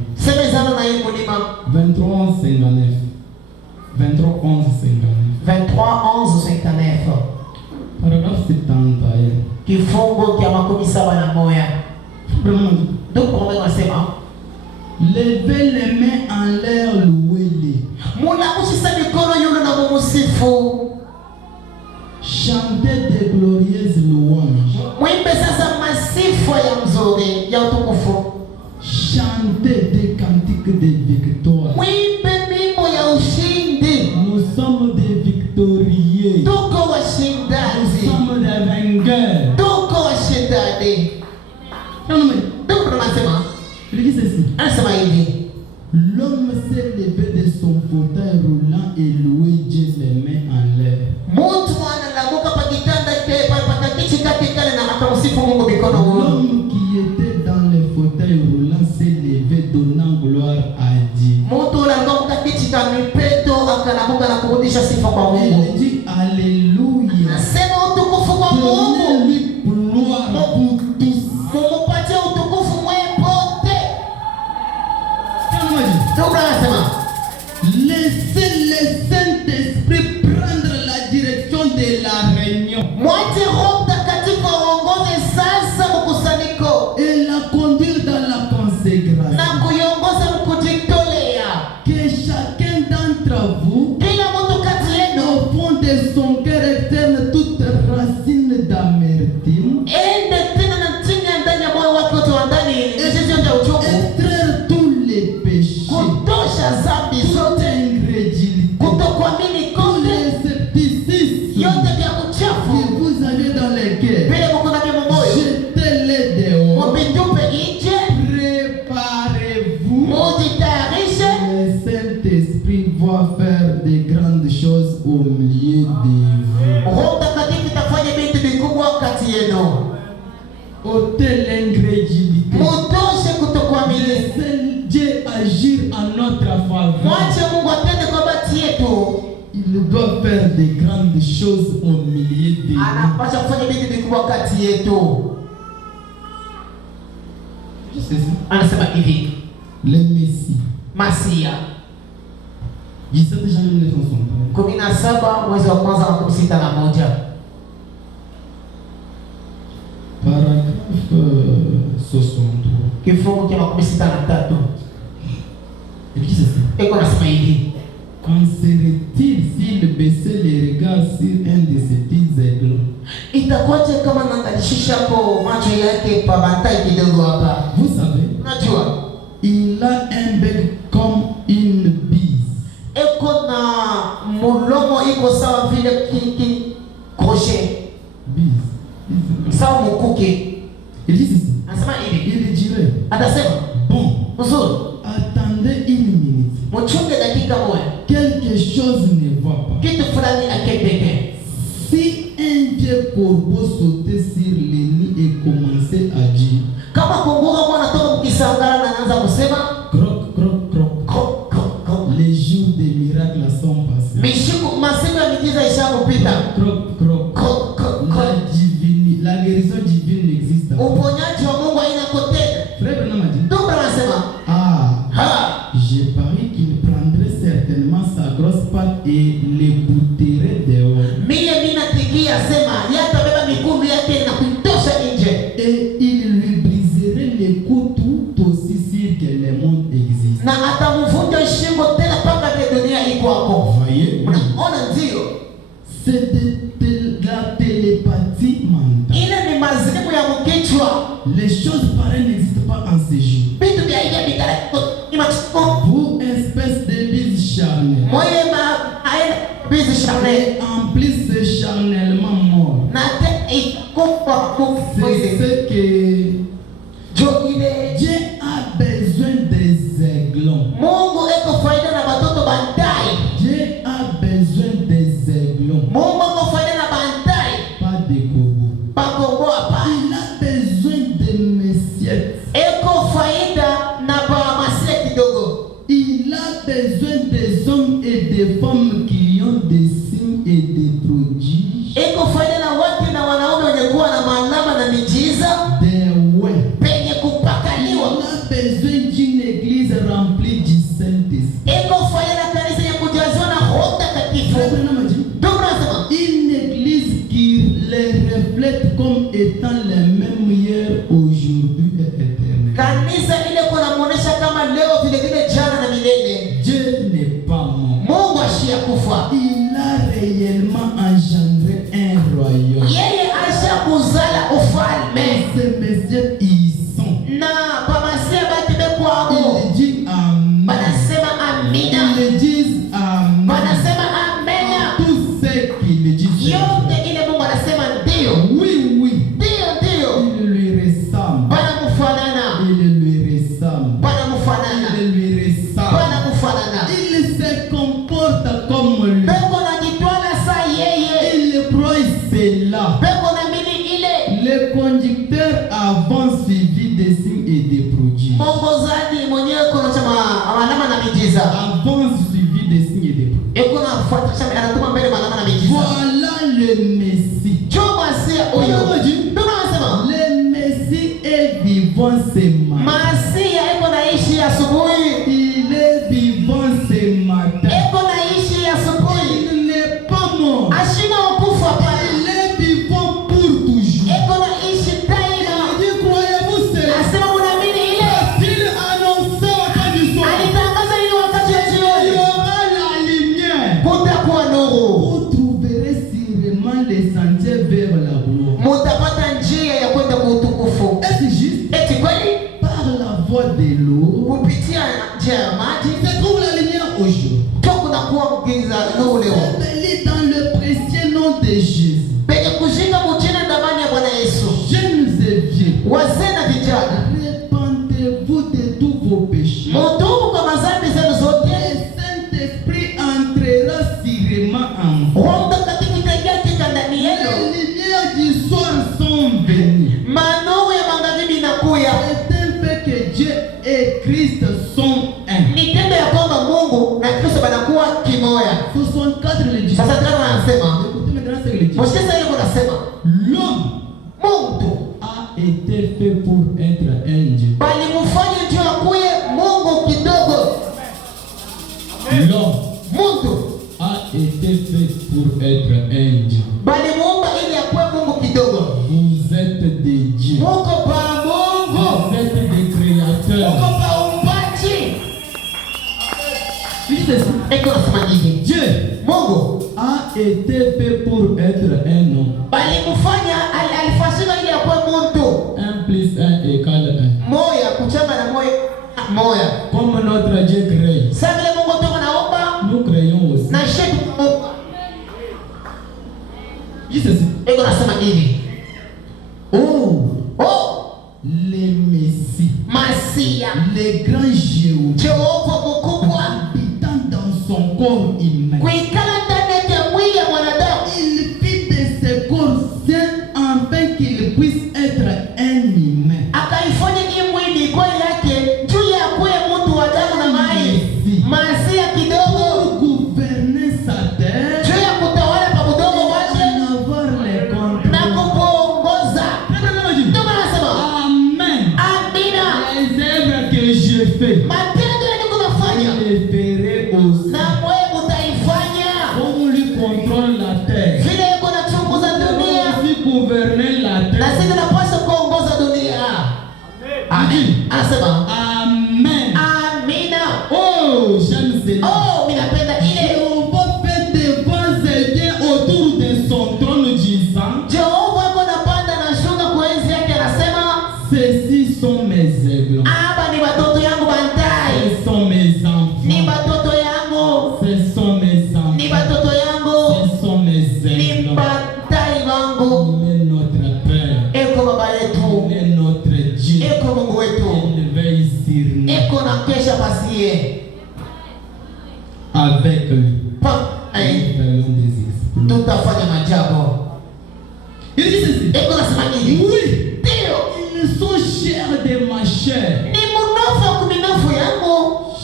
23:59. 23:11:59. Paragraphe 71. Kifungo kya 71. Donc on va sema. Levez les mains en l'air, louez-les. Chantez des glorieuses louanges. Chantez des cantiques de victoire. Nous sommes des victorieux. Nous sommes des vainqueurs. Il dit ceci. L'homme s'est levé de son fauteuil roulant et loué Dieu les mains en l'air. L'homme qui était dans le fauteuil roulant s'est levé donnant gloire à Dieu. Il dit Alléluia. Donnez-lui gloire pour tous. Laissez le Saint-Esprit prendre la direction de la réunion et la conduire dans la consécration. Que chacun d'entre vous, au fond de son cœur externe, toute racine d'amertume, extraire tous les péchés, toute ingrédulité, tout le scepticisme que vous avez dans les cœurs, jetez-les dehors. Préparez-vous. Le Saint-Esprit Saint-Esprit va faire de grandes choses au milieu de vous. Ôtez l'ingrédibilité. Laissez Dieu agir en notre faveur. Il doit faire de grandes choses au milieu de nous. Anasema hivi, le Messie. Masia. 17 janvier 17 mwezi wa kwanza wa 61. Paragraphe 63. Kifungu cha 63. Eko nasema hivi. Qu'en serait-il s'il baissait les regards sur un de ces petits aiglons? Itakuwaje kama naangalishisha hapo macho yake pa bantai kidogo hapa? Vous savez, unajua il a un bec comme une bise. Eko na mulomo iko sawa vile crochet. Bise. Sawa mukuki. Il dit ceci. Anasema hivi. Il dirait. Atasema. Bon. Nzuri. Attendez une minute. Mchunge dakika moja. Quelque chose ne va pas. Kitu fulani akipeke. Si un vieux corbeau sautait sur les nids et commençait à dire, kama kungura mwana toka mkisangala na anaanza kusema croc croc croc croc croc croc, les jours des miracles sont passés. Mishiku masiku ya miujiza ishakupita. Croc croc croc croc croc. La guérison divine n'existe pas. Uponyaji wa Mungu haina kote. Frère Branham a dit. Donc anasema j'ai pari qu'il prendrait certainement sa grosse patte et les bouterait dehors. Et il lui briserait les coups tout aussi sûr que le monde existe. Voyez? C'est de la télépathie mentale. Les choses pareilles n'existent pas en ces jours. Vous, espèce de bise charnelle. En plus, c'est charnellement mort. C'est ce que Dieu a besoin des aiglons. Dieu a besoin des aiglons. Pas des corbeaux. Il a besoin des messiettes. Il a besoin des hommes et des femmes qui ont des signes et des prodiges. Des ouais. Il a besoin d'une église remplie du Saint-Esprit. Une église qui les reflète comme étant les mêmes hier, aujourd'hui et éternellement. Dieu n'est pas mort. Il a réellement engendré un royaume. Ces messieurs y sont. Il dit Amen. Ils disent Amen. Tous ceux qui le disent oui, oui. Il lui ressemble. Il lui ressemble. Il lui ressemble. Il se comporte comme lui. Il croit cela. Le conducteur avance suivi des signes et des prodiges. Avance suivi des signes et des prodiges. Voilà le Messie. Le Messie est vivant ce matin. Il est vivant ce matin. Il n'est pas mort. Il est vivant pour toujours. Croyez-vous cela? S'il annonçait au temps du soir, il y aura la lumière. Vous trouverez sûrement les kimoya. 64 le dit. Sasa tena anasema, Écoutez maintenant ce qu'il dit. msikize yeye anasema, L'homme Mungu a été fait pour être un Dieu. bali mfanye ndio akuye Mungu kidogo. L'homme Mungu a été fait pour être un Dieu. bali muumba ili akuwe Mungu kidogo. Vous êtes des dieux. Mungu pa Mungu. Vous êtes des créateurs. Mungu pa umbaji. Eko nasema hivi. Dieu Mungu a été fait pour être un homme. bali mfanya alifanyika ili akuwe mtu. 1 plus 1 égale 1. Moya kuchanga na moya. Comme notre Dieu crée, Sasa vile Mungu toka naomba nous créons aussi. na shetu Mungu. Dis ceci. Eko nasema hivi. Les Messies, Masia. les grands Jéhovah, Jehova mkubwa habitant dans son corps humain. kuikala ndani ya mwili ya mwanadamu. Il fit de ce corps saint afin qu'il puisse être un humain. Akaifanya hii mwili kwa yake juu ya kuwe mtu wa damu na mai. Masia kidogo Gouverner sa terre, juu ya kutawala pa mdogo wake en avoir les na contrôles. kuongoza. Ndio maana nasema Amen. amina. Les œuvres que j'ai fait, Matendo ya Mungu nafanya je les ferai aussi. na wewe utaifanya. On lui contrôle la terre. Vile yuko nachunguza dunia On lui gouverner la na terre. sisi tunapaswa kuongoza dunia. Amen. Anasema Amen. amina. Oh, j'aime cela. Oh, mimi napenda ile. Jéhovah fait des vents et vient autour de son trône disant, Jehova yuko napanda na shuka kwa enzi yake anasema, ceux-ci sont mes aigles. aba ni watoto yangu bantai. Ce sont mes Ni enfants. watoto yangu. Ce sont mes Ni enfants. watoto yangu. Ce sont mes Ni aigles. bantai wangu. Il est notre Père. Eko baba yetu. Il est notre Dieu. Eko Mungu wetu. Il veille sur nous. Eko na kesha pasie. Avec lui, Pa nous faisons des exploits. tutafanya majabu. Il dit ceci. Eko nasema hivi. Oui, Ndio. ils sont chers de ma chair. Ni munofu wa kuminofu yangu.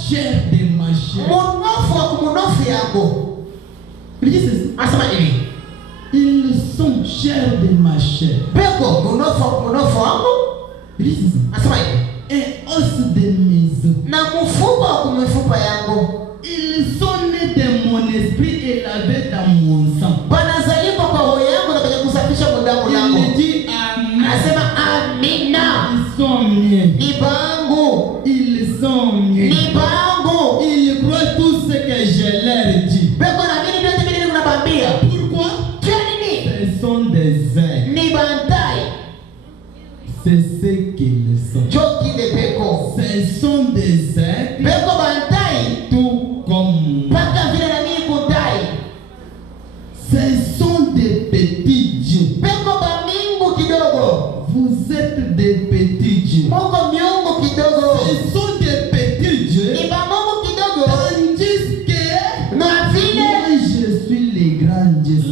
Chair de ma chair. Munofu wa kumunofu yangu. Il dit ceci. Anasema hivi. Ils sont chers de ma chair. Beko munofu wa kumunofu wangu. Il dit ceci. Anasema hivi. Et os de mes os. Na mfupa wa kumifupa yangu. Ils sont nés de mon esprit et lavés dans mon sang. Banazaliwa kwa roho yangu na kwenye kusafisha mudamu yangu. Il dit Amen. Anasema amina. Ils sont miens. Ni bangu. Ils sont miens. Ni bangu. Ils croient tout ce que je leur dis. Beko na mimi ndio tibili kunabambia. Pourquoi? Kia nini? Ce sont des aigles. Ni bantai. C'est ce qu'ils sont. Joki de beko. Ce sont des aigles. Beko bantai. Tout comme moi. Paka vile na mimi kundai. Ce sont des petits dieux. Beko ba mingu kidogo. Vous êtes des petits dieux. Mungu miungu kidogo. Ce sont des petits dieux. Ni ba Mungu kidogo. Tandis que Na vile moi je suis les grands dieux.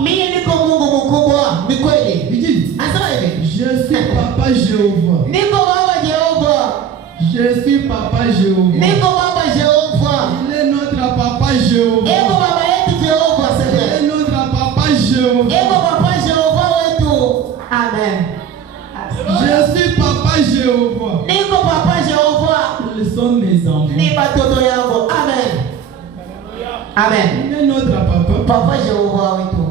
mimi niko Mungu mkubwa. Ni kweli. Il dit, Anasema hivi. je suis Papa Jéhovah. Niko baba Jehova. Je suis Papa Jéhovah. Niko baba Jehova. Il est notre Papa Jéhovah. Eko baba yetu Jehova Il sasa. est notre Papa Jéhovah. Eko baba Jehova wetu. Amen. Je suis Papa Jéhovah. Niko papa Jehova. Ils sont mes enfants. Ni batoto yangu. Amen. Amen. Il est notre Papa. Papa Jehova wetu.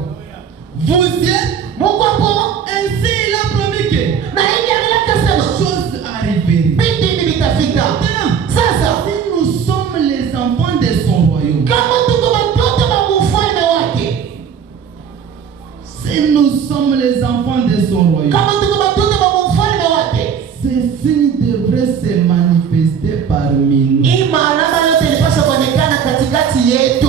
Vous êtes. Mungu hapo Ainsi il a promis que na hivi anataka chose arriverait. vitu hivi vitafika. Maintenant, Sasa si nous sommes les enfants de son royaume, kama tuko watoto wa mfalme wake, si nous sommes les enfants de son royaume, kama tuko watoto wa mfalme wake, ces signes devraient se manifester parmi nous. hii maana yote ilipaswa kuonekana katikati yetu.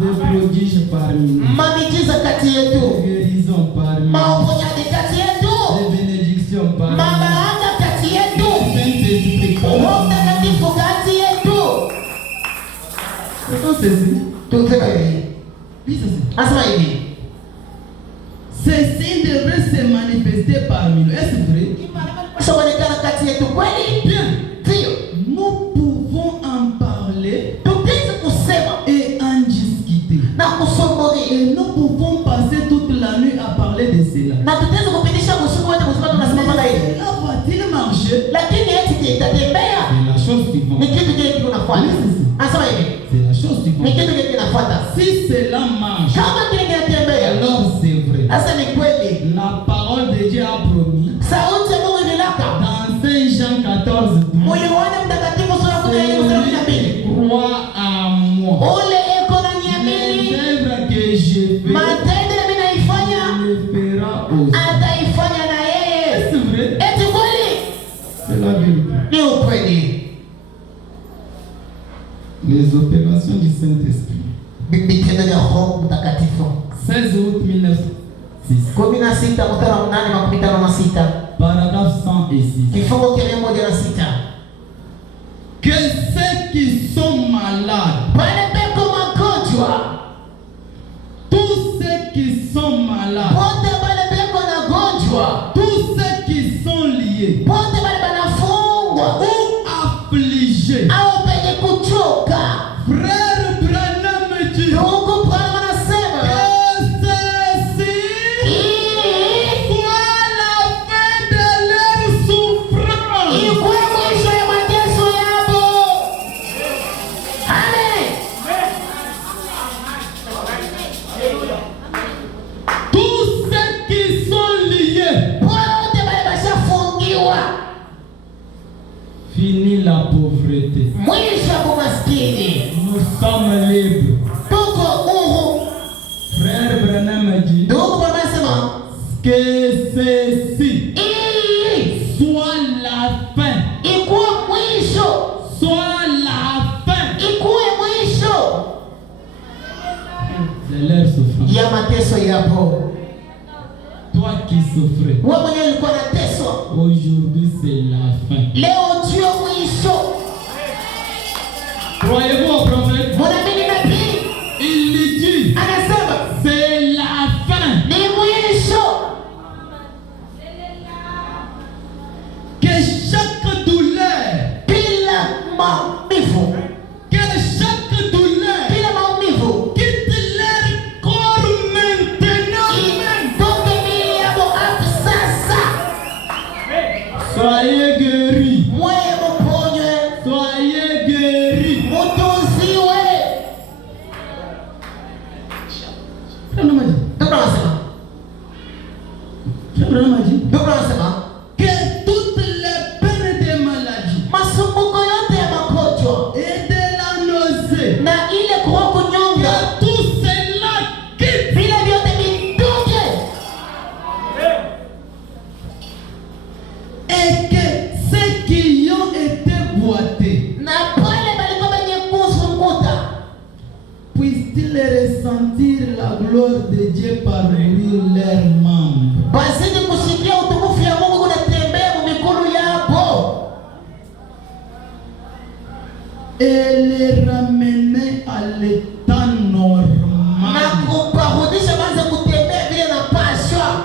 Des prodiges parmi nous. Mamiujiza kati Des yetu. guérisons parmi nous. Maponyaji kati yetu. Des bénédictions parmi nous. Mabaraka kati yetu. Saint-Esprit parmi Roho nous. Mtakatifu kati yetu. Ce sont ces signes. Tunasema hivi. Dis ceci. Asema hivi. Ces signes devraient se manifester parmi nous. Est-ce vrai? Sasa kuonekana kati yetu kweli? Bien. Ndio. Nous pouvons en parler Tukiweza kusema et en dire Anasema hivi. C'est la chose du monde. Ni kitu kile kinafuata. Si cela marche, Kama kile kinatembea, alors c'est vrai. sasa ni kweli. La parole de Dieu a promis Sauti ya Mungu inilaka. dans Saint Jean 14, Yohana Mtakatifu sura ya 12. crois à moi. Ole eko na niamini. Les œuvres que je fais, Matendo mimi naifanya, le fera aussi. ataifanya na yeye. C'est vrai. Eti kweli? C'est la vérité. Ni ukweli. Les opérations du Saint-Esprit. Vitendo vya Roho Mtakatifu. 16 août 1906. 16 mstari wa 8:56. Paragraphe 106. Kifungo cha 106. Que ceux qui sont malades, Wale peko magonjwa, tous ceux qui sont malades, wote wale peko na gonjwa, tous ceux qui sont liés wote wale banafungwa ou affligés, au penye kuchoka. frère Branham dit Ndugu Branham anasema que ceci soit la fin de leur souffrance. ikuwe mwisho ya mateso yabo. Amen. Tous ceux qui sont liés, Wote wale bashafungiwa, fini la pauvreté. mwisho ya umaskini. Nous sommes libres. Tuko huru. Frère Branham dit Ndugu Branham anasema que ceci hii soit la fin, ikuwe mwisho, soit la fin ikuwe mwisho de leur souffrance. ya mateso yapo. Toi qui souffrais, Wewe mwenyewe ulikuwa unateswa, aujourd'hui c'est la fin. leo ndio mwisho. Croyez-vous au prophète? Munaamini nabii? Il lui dit Anasema c'est la fin. ni mwisho. Que chaque douleur, Bila maumivu, que chaque douleur bila maumivu quitte leur corps maintenant. itoke miili yabo hata sasa. Soyez guéris. Mwewe muponywe, Soyez guéris. mutunziwe. Branham dit. Ndugu anasema, Branham dit ndugu anasema que toutes les peines des maladies masumbuko yote ya magonjwa et de la nausée, na ile kuwa kunyonga, que tout cela quitte. vile vyote vitoke, Et que ceux qui ont été boités na pale balikuwa benye kuzunguka puissent-ils ressentir la gloire de Dieu parcourir leurs membres. bazidi kusikia utukufu ya Mungu kunatembea mumikulu yapo, Et les ramener à l'état na normal. kuparudisha banze kutembea vile napashwa.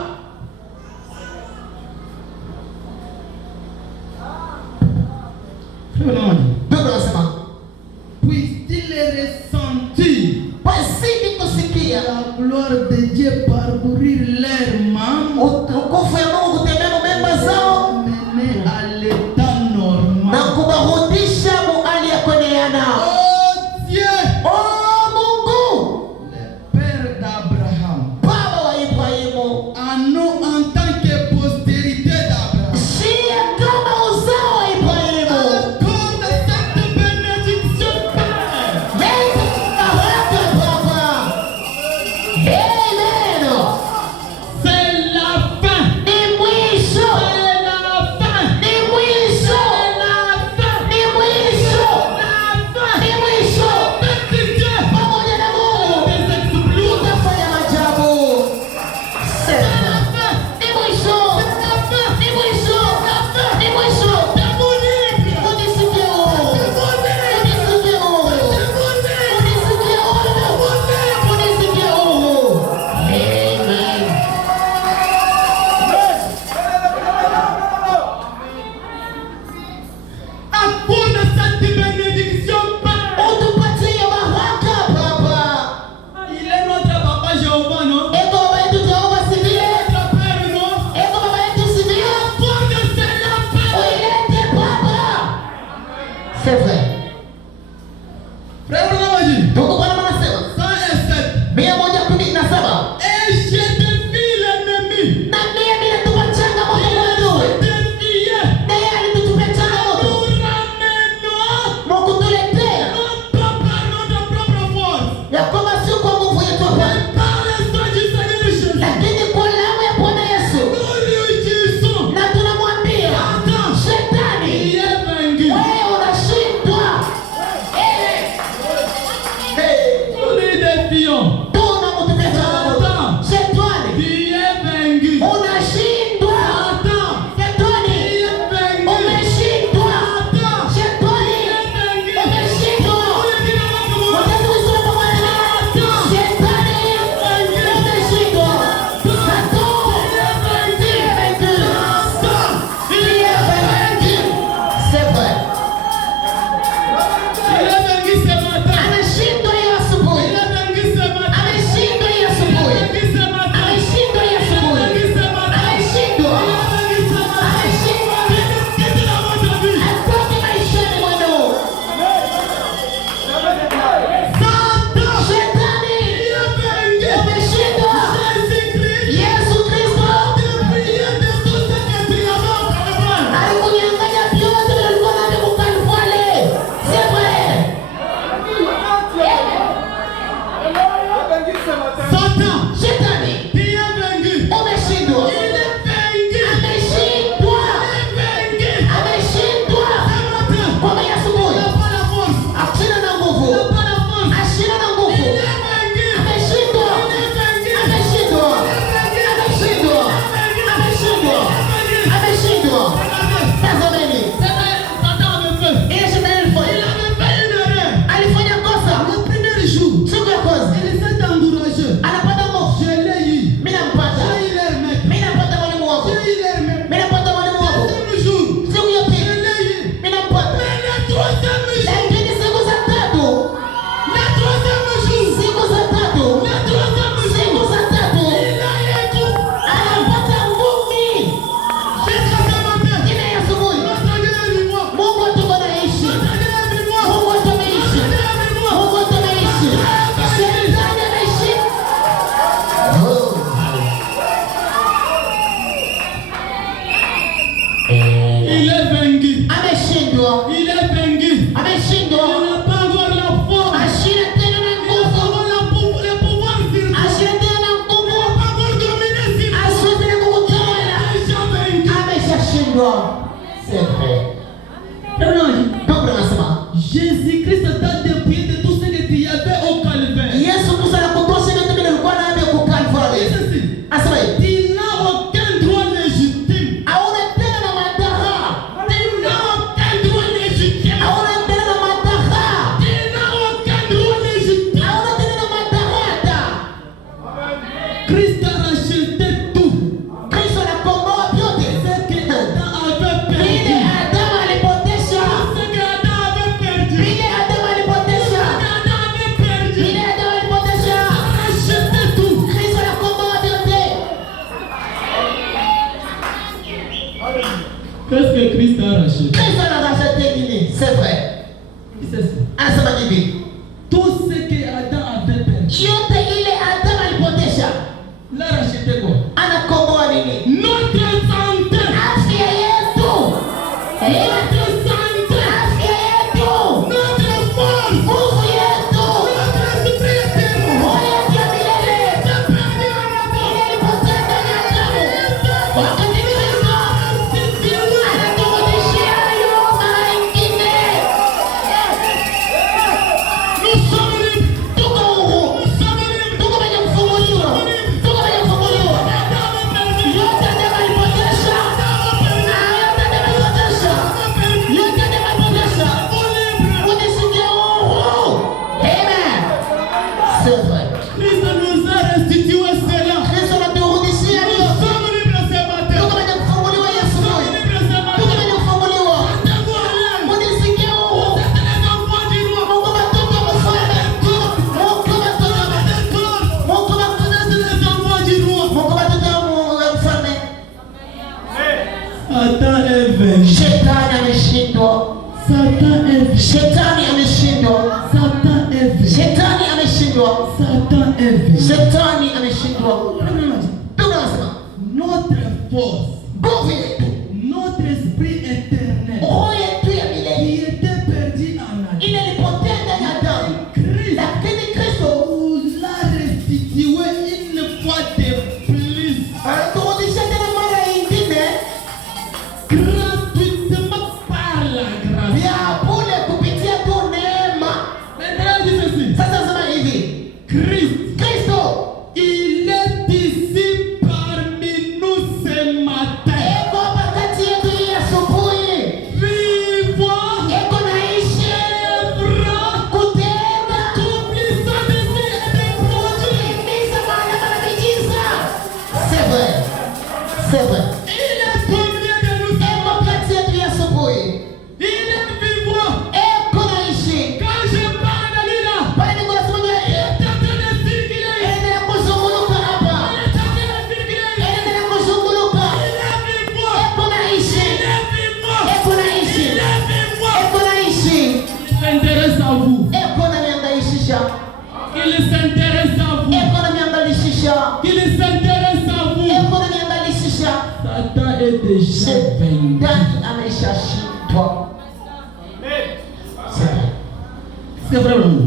Branham dit, Ndugu anasema puissent-ils ressentir bazidi kusikia la gloire de Dieu parcourir leurs membres. utukufu ya Mungu kutembea mumemba zao Ramener à l'état na normal. kubarudisha muhali ya kueneana. Oh Dieu, Oh Mungu, le Père d'Abraham, baba wa Ibrahimu, à nous en tant que postérité d'Abraham, shia kama uzao wa Ibrahimu, accorde cette bénédiction, Père. leta baraka Baba. Amen. Ndugu Bwana anasema 117. Et je défie l'ennemi. Na mimi natupa changamoto kwa adui. Na yeye alitutupia changamoto. Mungu tuletea. Ya kwamba sio kwa nguvu yetu hapana. Lakini kwa damu ya Bwana Yesu. Na tunamwambia Shetani, wewe unashindwa. Tunamtupia changamoto. Shetani, unashindwa. Shetani, umeshindwa. Shetani, umeshindwa. Wakati usoma pamoja na Shetani, umeshindwa. Ameshindwa hiyo asubuhi. Ameshindwa hiyo asubuhi. Ameshindwa hiyo asubuhi. Ameshindwa. Ameshindwa. Atoke maishani mwenu. Shetani, umeshindwa. Yesu Kristo alikunyang'anya vyote vilivyokuwa navyo kwa Kalvari. Sema Shetani, umeshindwa. Ameshindwa. Ameshindwa. Kwa maya asubuhi. Ashina na nguvu. Ashina na nguvu. Ameshindwa. Ameshindwa. Ameshindwa. Ameshindwa. Ameshindwa. Tazameni. Ile Shetani alifanya kosa. Siku ya kwanza anapata nguvu. Mimi nampata. Mimi napata mwalimu wako. Mimi napata mwalimu wako. Siku ya pili mimi nampata. Lakini siku za tatu. Siku za tatu. Siku za tatu. Anapata ngumi. Ile ya asubuhi. Mungu atuko naishi. Mungu atumeishi. Mungu atumeishi. Shetani anaishi. Ameshindwa. Ameshindwa. Ashina tena na nguvu. Ashina tena na nguvu. Asiwezi na kukutawala. Ameshashindwa. C'est vrai. Ndugu anasema Jésus-Christ t'a dépouillé de tout ce que tu avais au calvaire. Yesu Kristo anakutosha ndio tena alikuwa naambia kwa Kalvari. Asema hivi. Tu n'as aucun droit légitime. Hauna tena na madaha. Tu n'as aucun droit légitime. Hauna tena na madaha. Tu n'as aucun droit légitime. Hauna tena na madaha hata. Christ a racheté tout. Kristo anakomboa vyote. Ce que Adam avait perdu. Ile Adamu alipotesha. Ce que Adam avait perdu. Ile Adamu alipotesha. Adam avait perdu. Ile Adamu alipotesha. Racheté tout. Kristo anakomboa vyote. Qu'est-ce que Christ a racheté? Kristo anarashate nini? C'est vrai. Anasema hivi. Tout ce que Adam avait perdu. Yote ile Adamu alipotesha. L'a racheté quoi? Anakomboa nini? Notre santé. Afya yetu. Notre santé. Afya yetu. Notre force. Nguvu yetu. Notre sobriété. Roho yetu ya milele. C'est perdu en Adam. Ile ilipotea ndani ya Adamu. Wakati Kristo anaturudishia hayo mara ingine. Nous sommes libres. Tuko huru. Nous sommes libres. Tuko kwenye kufunguliwa. Tuko kwenye kufunguliwa. Yote Adamu alipotesha. Yote Adamu alipotesha. Yote Adamu alipotesha. Unisikie huru. Amen. C'est vrai. Christ nous a restitué cela. Kristo anaturudishia Nous hiyo. sommes libres ce matin. Tuko kwenye kufunguliwa hiyo asubuhi. Libres ce Tuko matin. kwenye kufunguliwa. Unisikie huru. C'est les enfants du roi. Mungu watoto wa mfalme. Mungu watoto wa Mungu watoto C'est les enfants du roi. Mungu watoto wa mfalme. Satan est vaincu. Shetani ameshindwa. Satan est vaincu. Shetani ameshindwa. Satan Kristo, il est ici parmi nous ce matin. eko pakati yetu hii asubuhi. Vivant, Eko naishi œuvrant, kutenda accomplissant des signes et des prodiges. kutimiza maana na miujiza. C'est vrai. C'est vrai. Il est premier de nous. Eko kati yetu hii asubuhi. Il est vivant. Eko naishi. Quand je parle de lui là, Pale niko nasema il est en train de circuler. endelea kuzunguluka hapa. Il est en train de circuler. Endelea kuzunguluka. Il est vivant. Eko naishi. Il est vivant. Eko naishi. Il est vivant. Eko naishi. Il s'intéresse à vous. Eko naniangaishisha. Il s'intéresse à vous. Eko naniangalishisha. Il s'intéresse à vous. Eko naniangalishisha. Satan est déjà vaincu. Shetani ameshashindwa. C'est vrai, vraiment.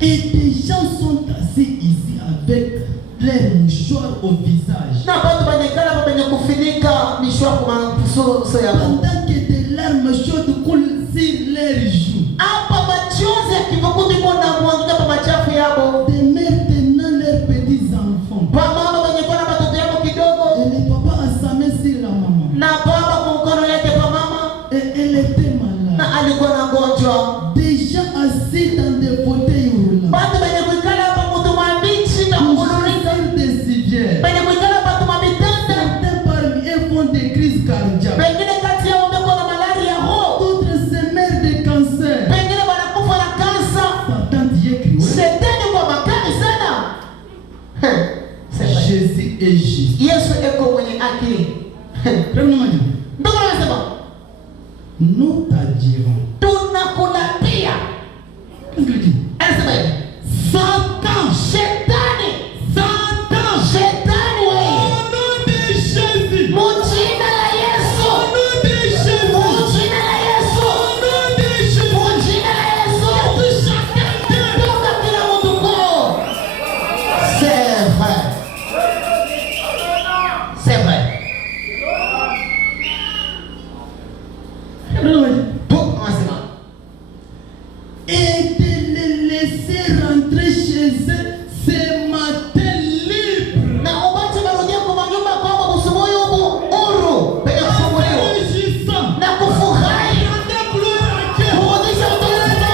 Et des gens sont assis ici avec leurs mouchoirs au visage. Na watu banekala hapa penye kufinika mishwa kwa uso yao. Pendant que des larmes chaudes coulent sur leurs joues. Hapa machozi yakivukuti mbona mwanga hapa machafu yao. Des mères tenant leurs petits enfants. Mama wenye kuna watoto yao kidogo Et le papa a sa main sur la maman. na baba kwa mkono yake kwa mama Et elle était malade. na alikuwa na gonjwa. Des gens assis dans des fauteuils roulants. Watu wenye kuikala hapa mtu mabichi na kugulurika. Sur des civières. Wenye kuikala hapa tu mabitanda. Certains parmi eux font des crises cardiaques. Wengine kati yao wamekuwa na malaria roho. D'autres se meurent de cancer. Wengine wanakufa na kansa. Satan dit que Shetani kwa makali sana. Sema, Jésus est juste. Yesu eko mwenye akili. Premièrement, Ndugu anasema, nous t'addirons. tunakulapia. Qu'est-ce qu'il dit? Anasema hivi, Satan, Shetani, Satan, Shetani au wewe. nom de Jésus, Mujina la au Yesu. nom de Jésus, Mujina la Yesu. au nom de Jésus, Mujina la Yesu. chacun d'eux, Toka kila mtu kwao. C'est vrai. C'est vrai. Pour anasema, et de les laisser rentrer chez eux ce matin libre. na ubache barudia kwa manyumba kwamba usubuhi huko huru penye kufunguliwa Réjouissant. na kufurahi Rendez gloire à Dieu. kurudisha utulivu kwa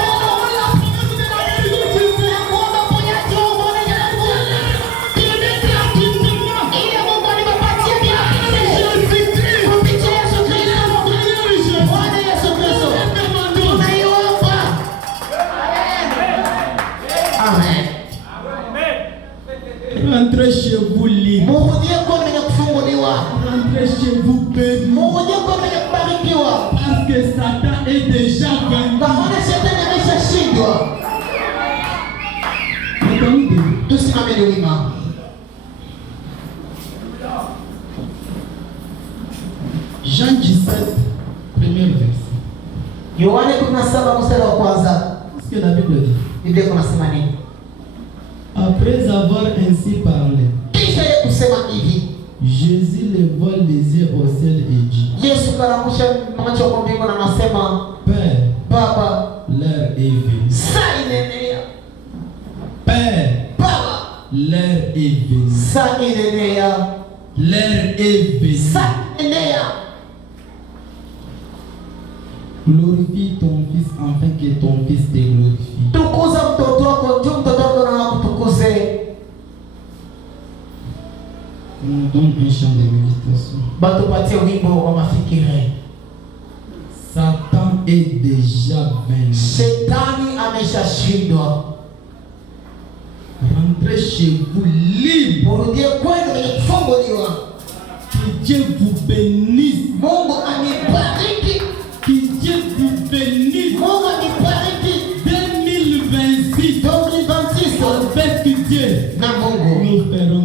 Mungu na kuomba uponyaji wa uponyaji na ile Mungu alipatia milele kupitia Yesu Kristo. Bwana Yesu Kristo tunaiomba. Amen. Rentrez chez vous libre. Murudie kwa mwenye kufunguliwa. Rentrez chez vous béni. Murudie kwa mwenye kubarikiwa. Parce que Satan est déjà vaincu. Kwa maana Shetani ameshashindwa. Tusimame wima. Jean 17, premier verset. Yohane 17 mstari wa kwanza. Qu'est-ce que la Bible dit? Biblia inasema nini? Après avoir ainsi parlé, Kisha yeye kusema hivi, Jésus leva les yeux au ciel et dit, Yesu karamusha macho kwa mbingu na anasema, Père, Baba, l'heure est venue. saa inaenea. Père, Baba, l'heure est venue. saa inaenea. L'heure est venue. Saa inaenea. Glorifie ton fils afin que ton fils te glorifie. Tukuza mtoto wako, njoo mtoto wako na kutukuze. On nous donne un chant de méditation. Batupatie wimbo wa mafikiri. Satan est déjà vaincu. Shetani ameshashindwa. Rentrez chez vous libre. Murudie kwenu wenye kufunguliwa. Que Dieu vous bénisse. Mungu anibariki. Que Dieu vous bénisse. Mungu anibariki. 2026. 2026 Avec Dieu, na Mungu nous ferons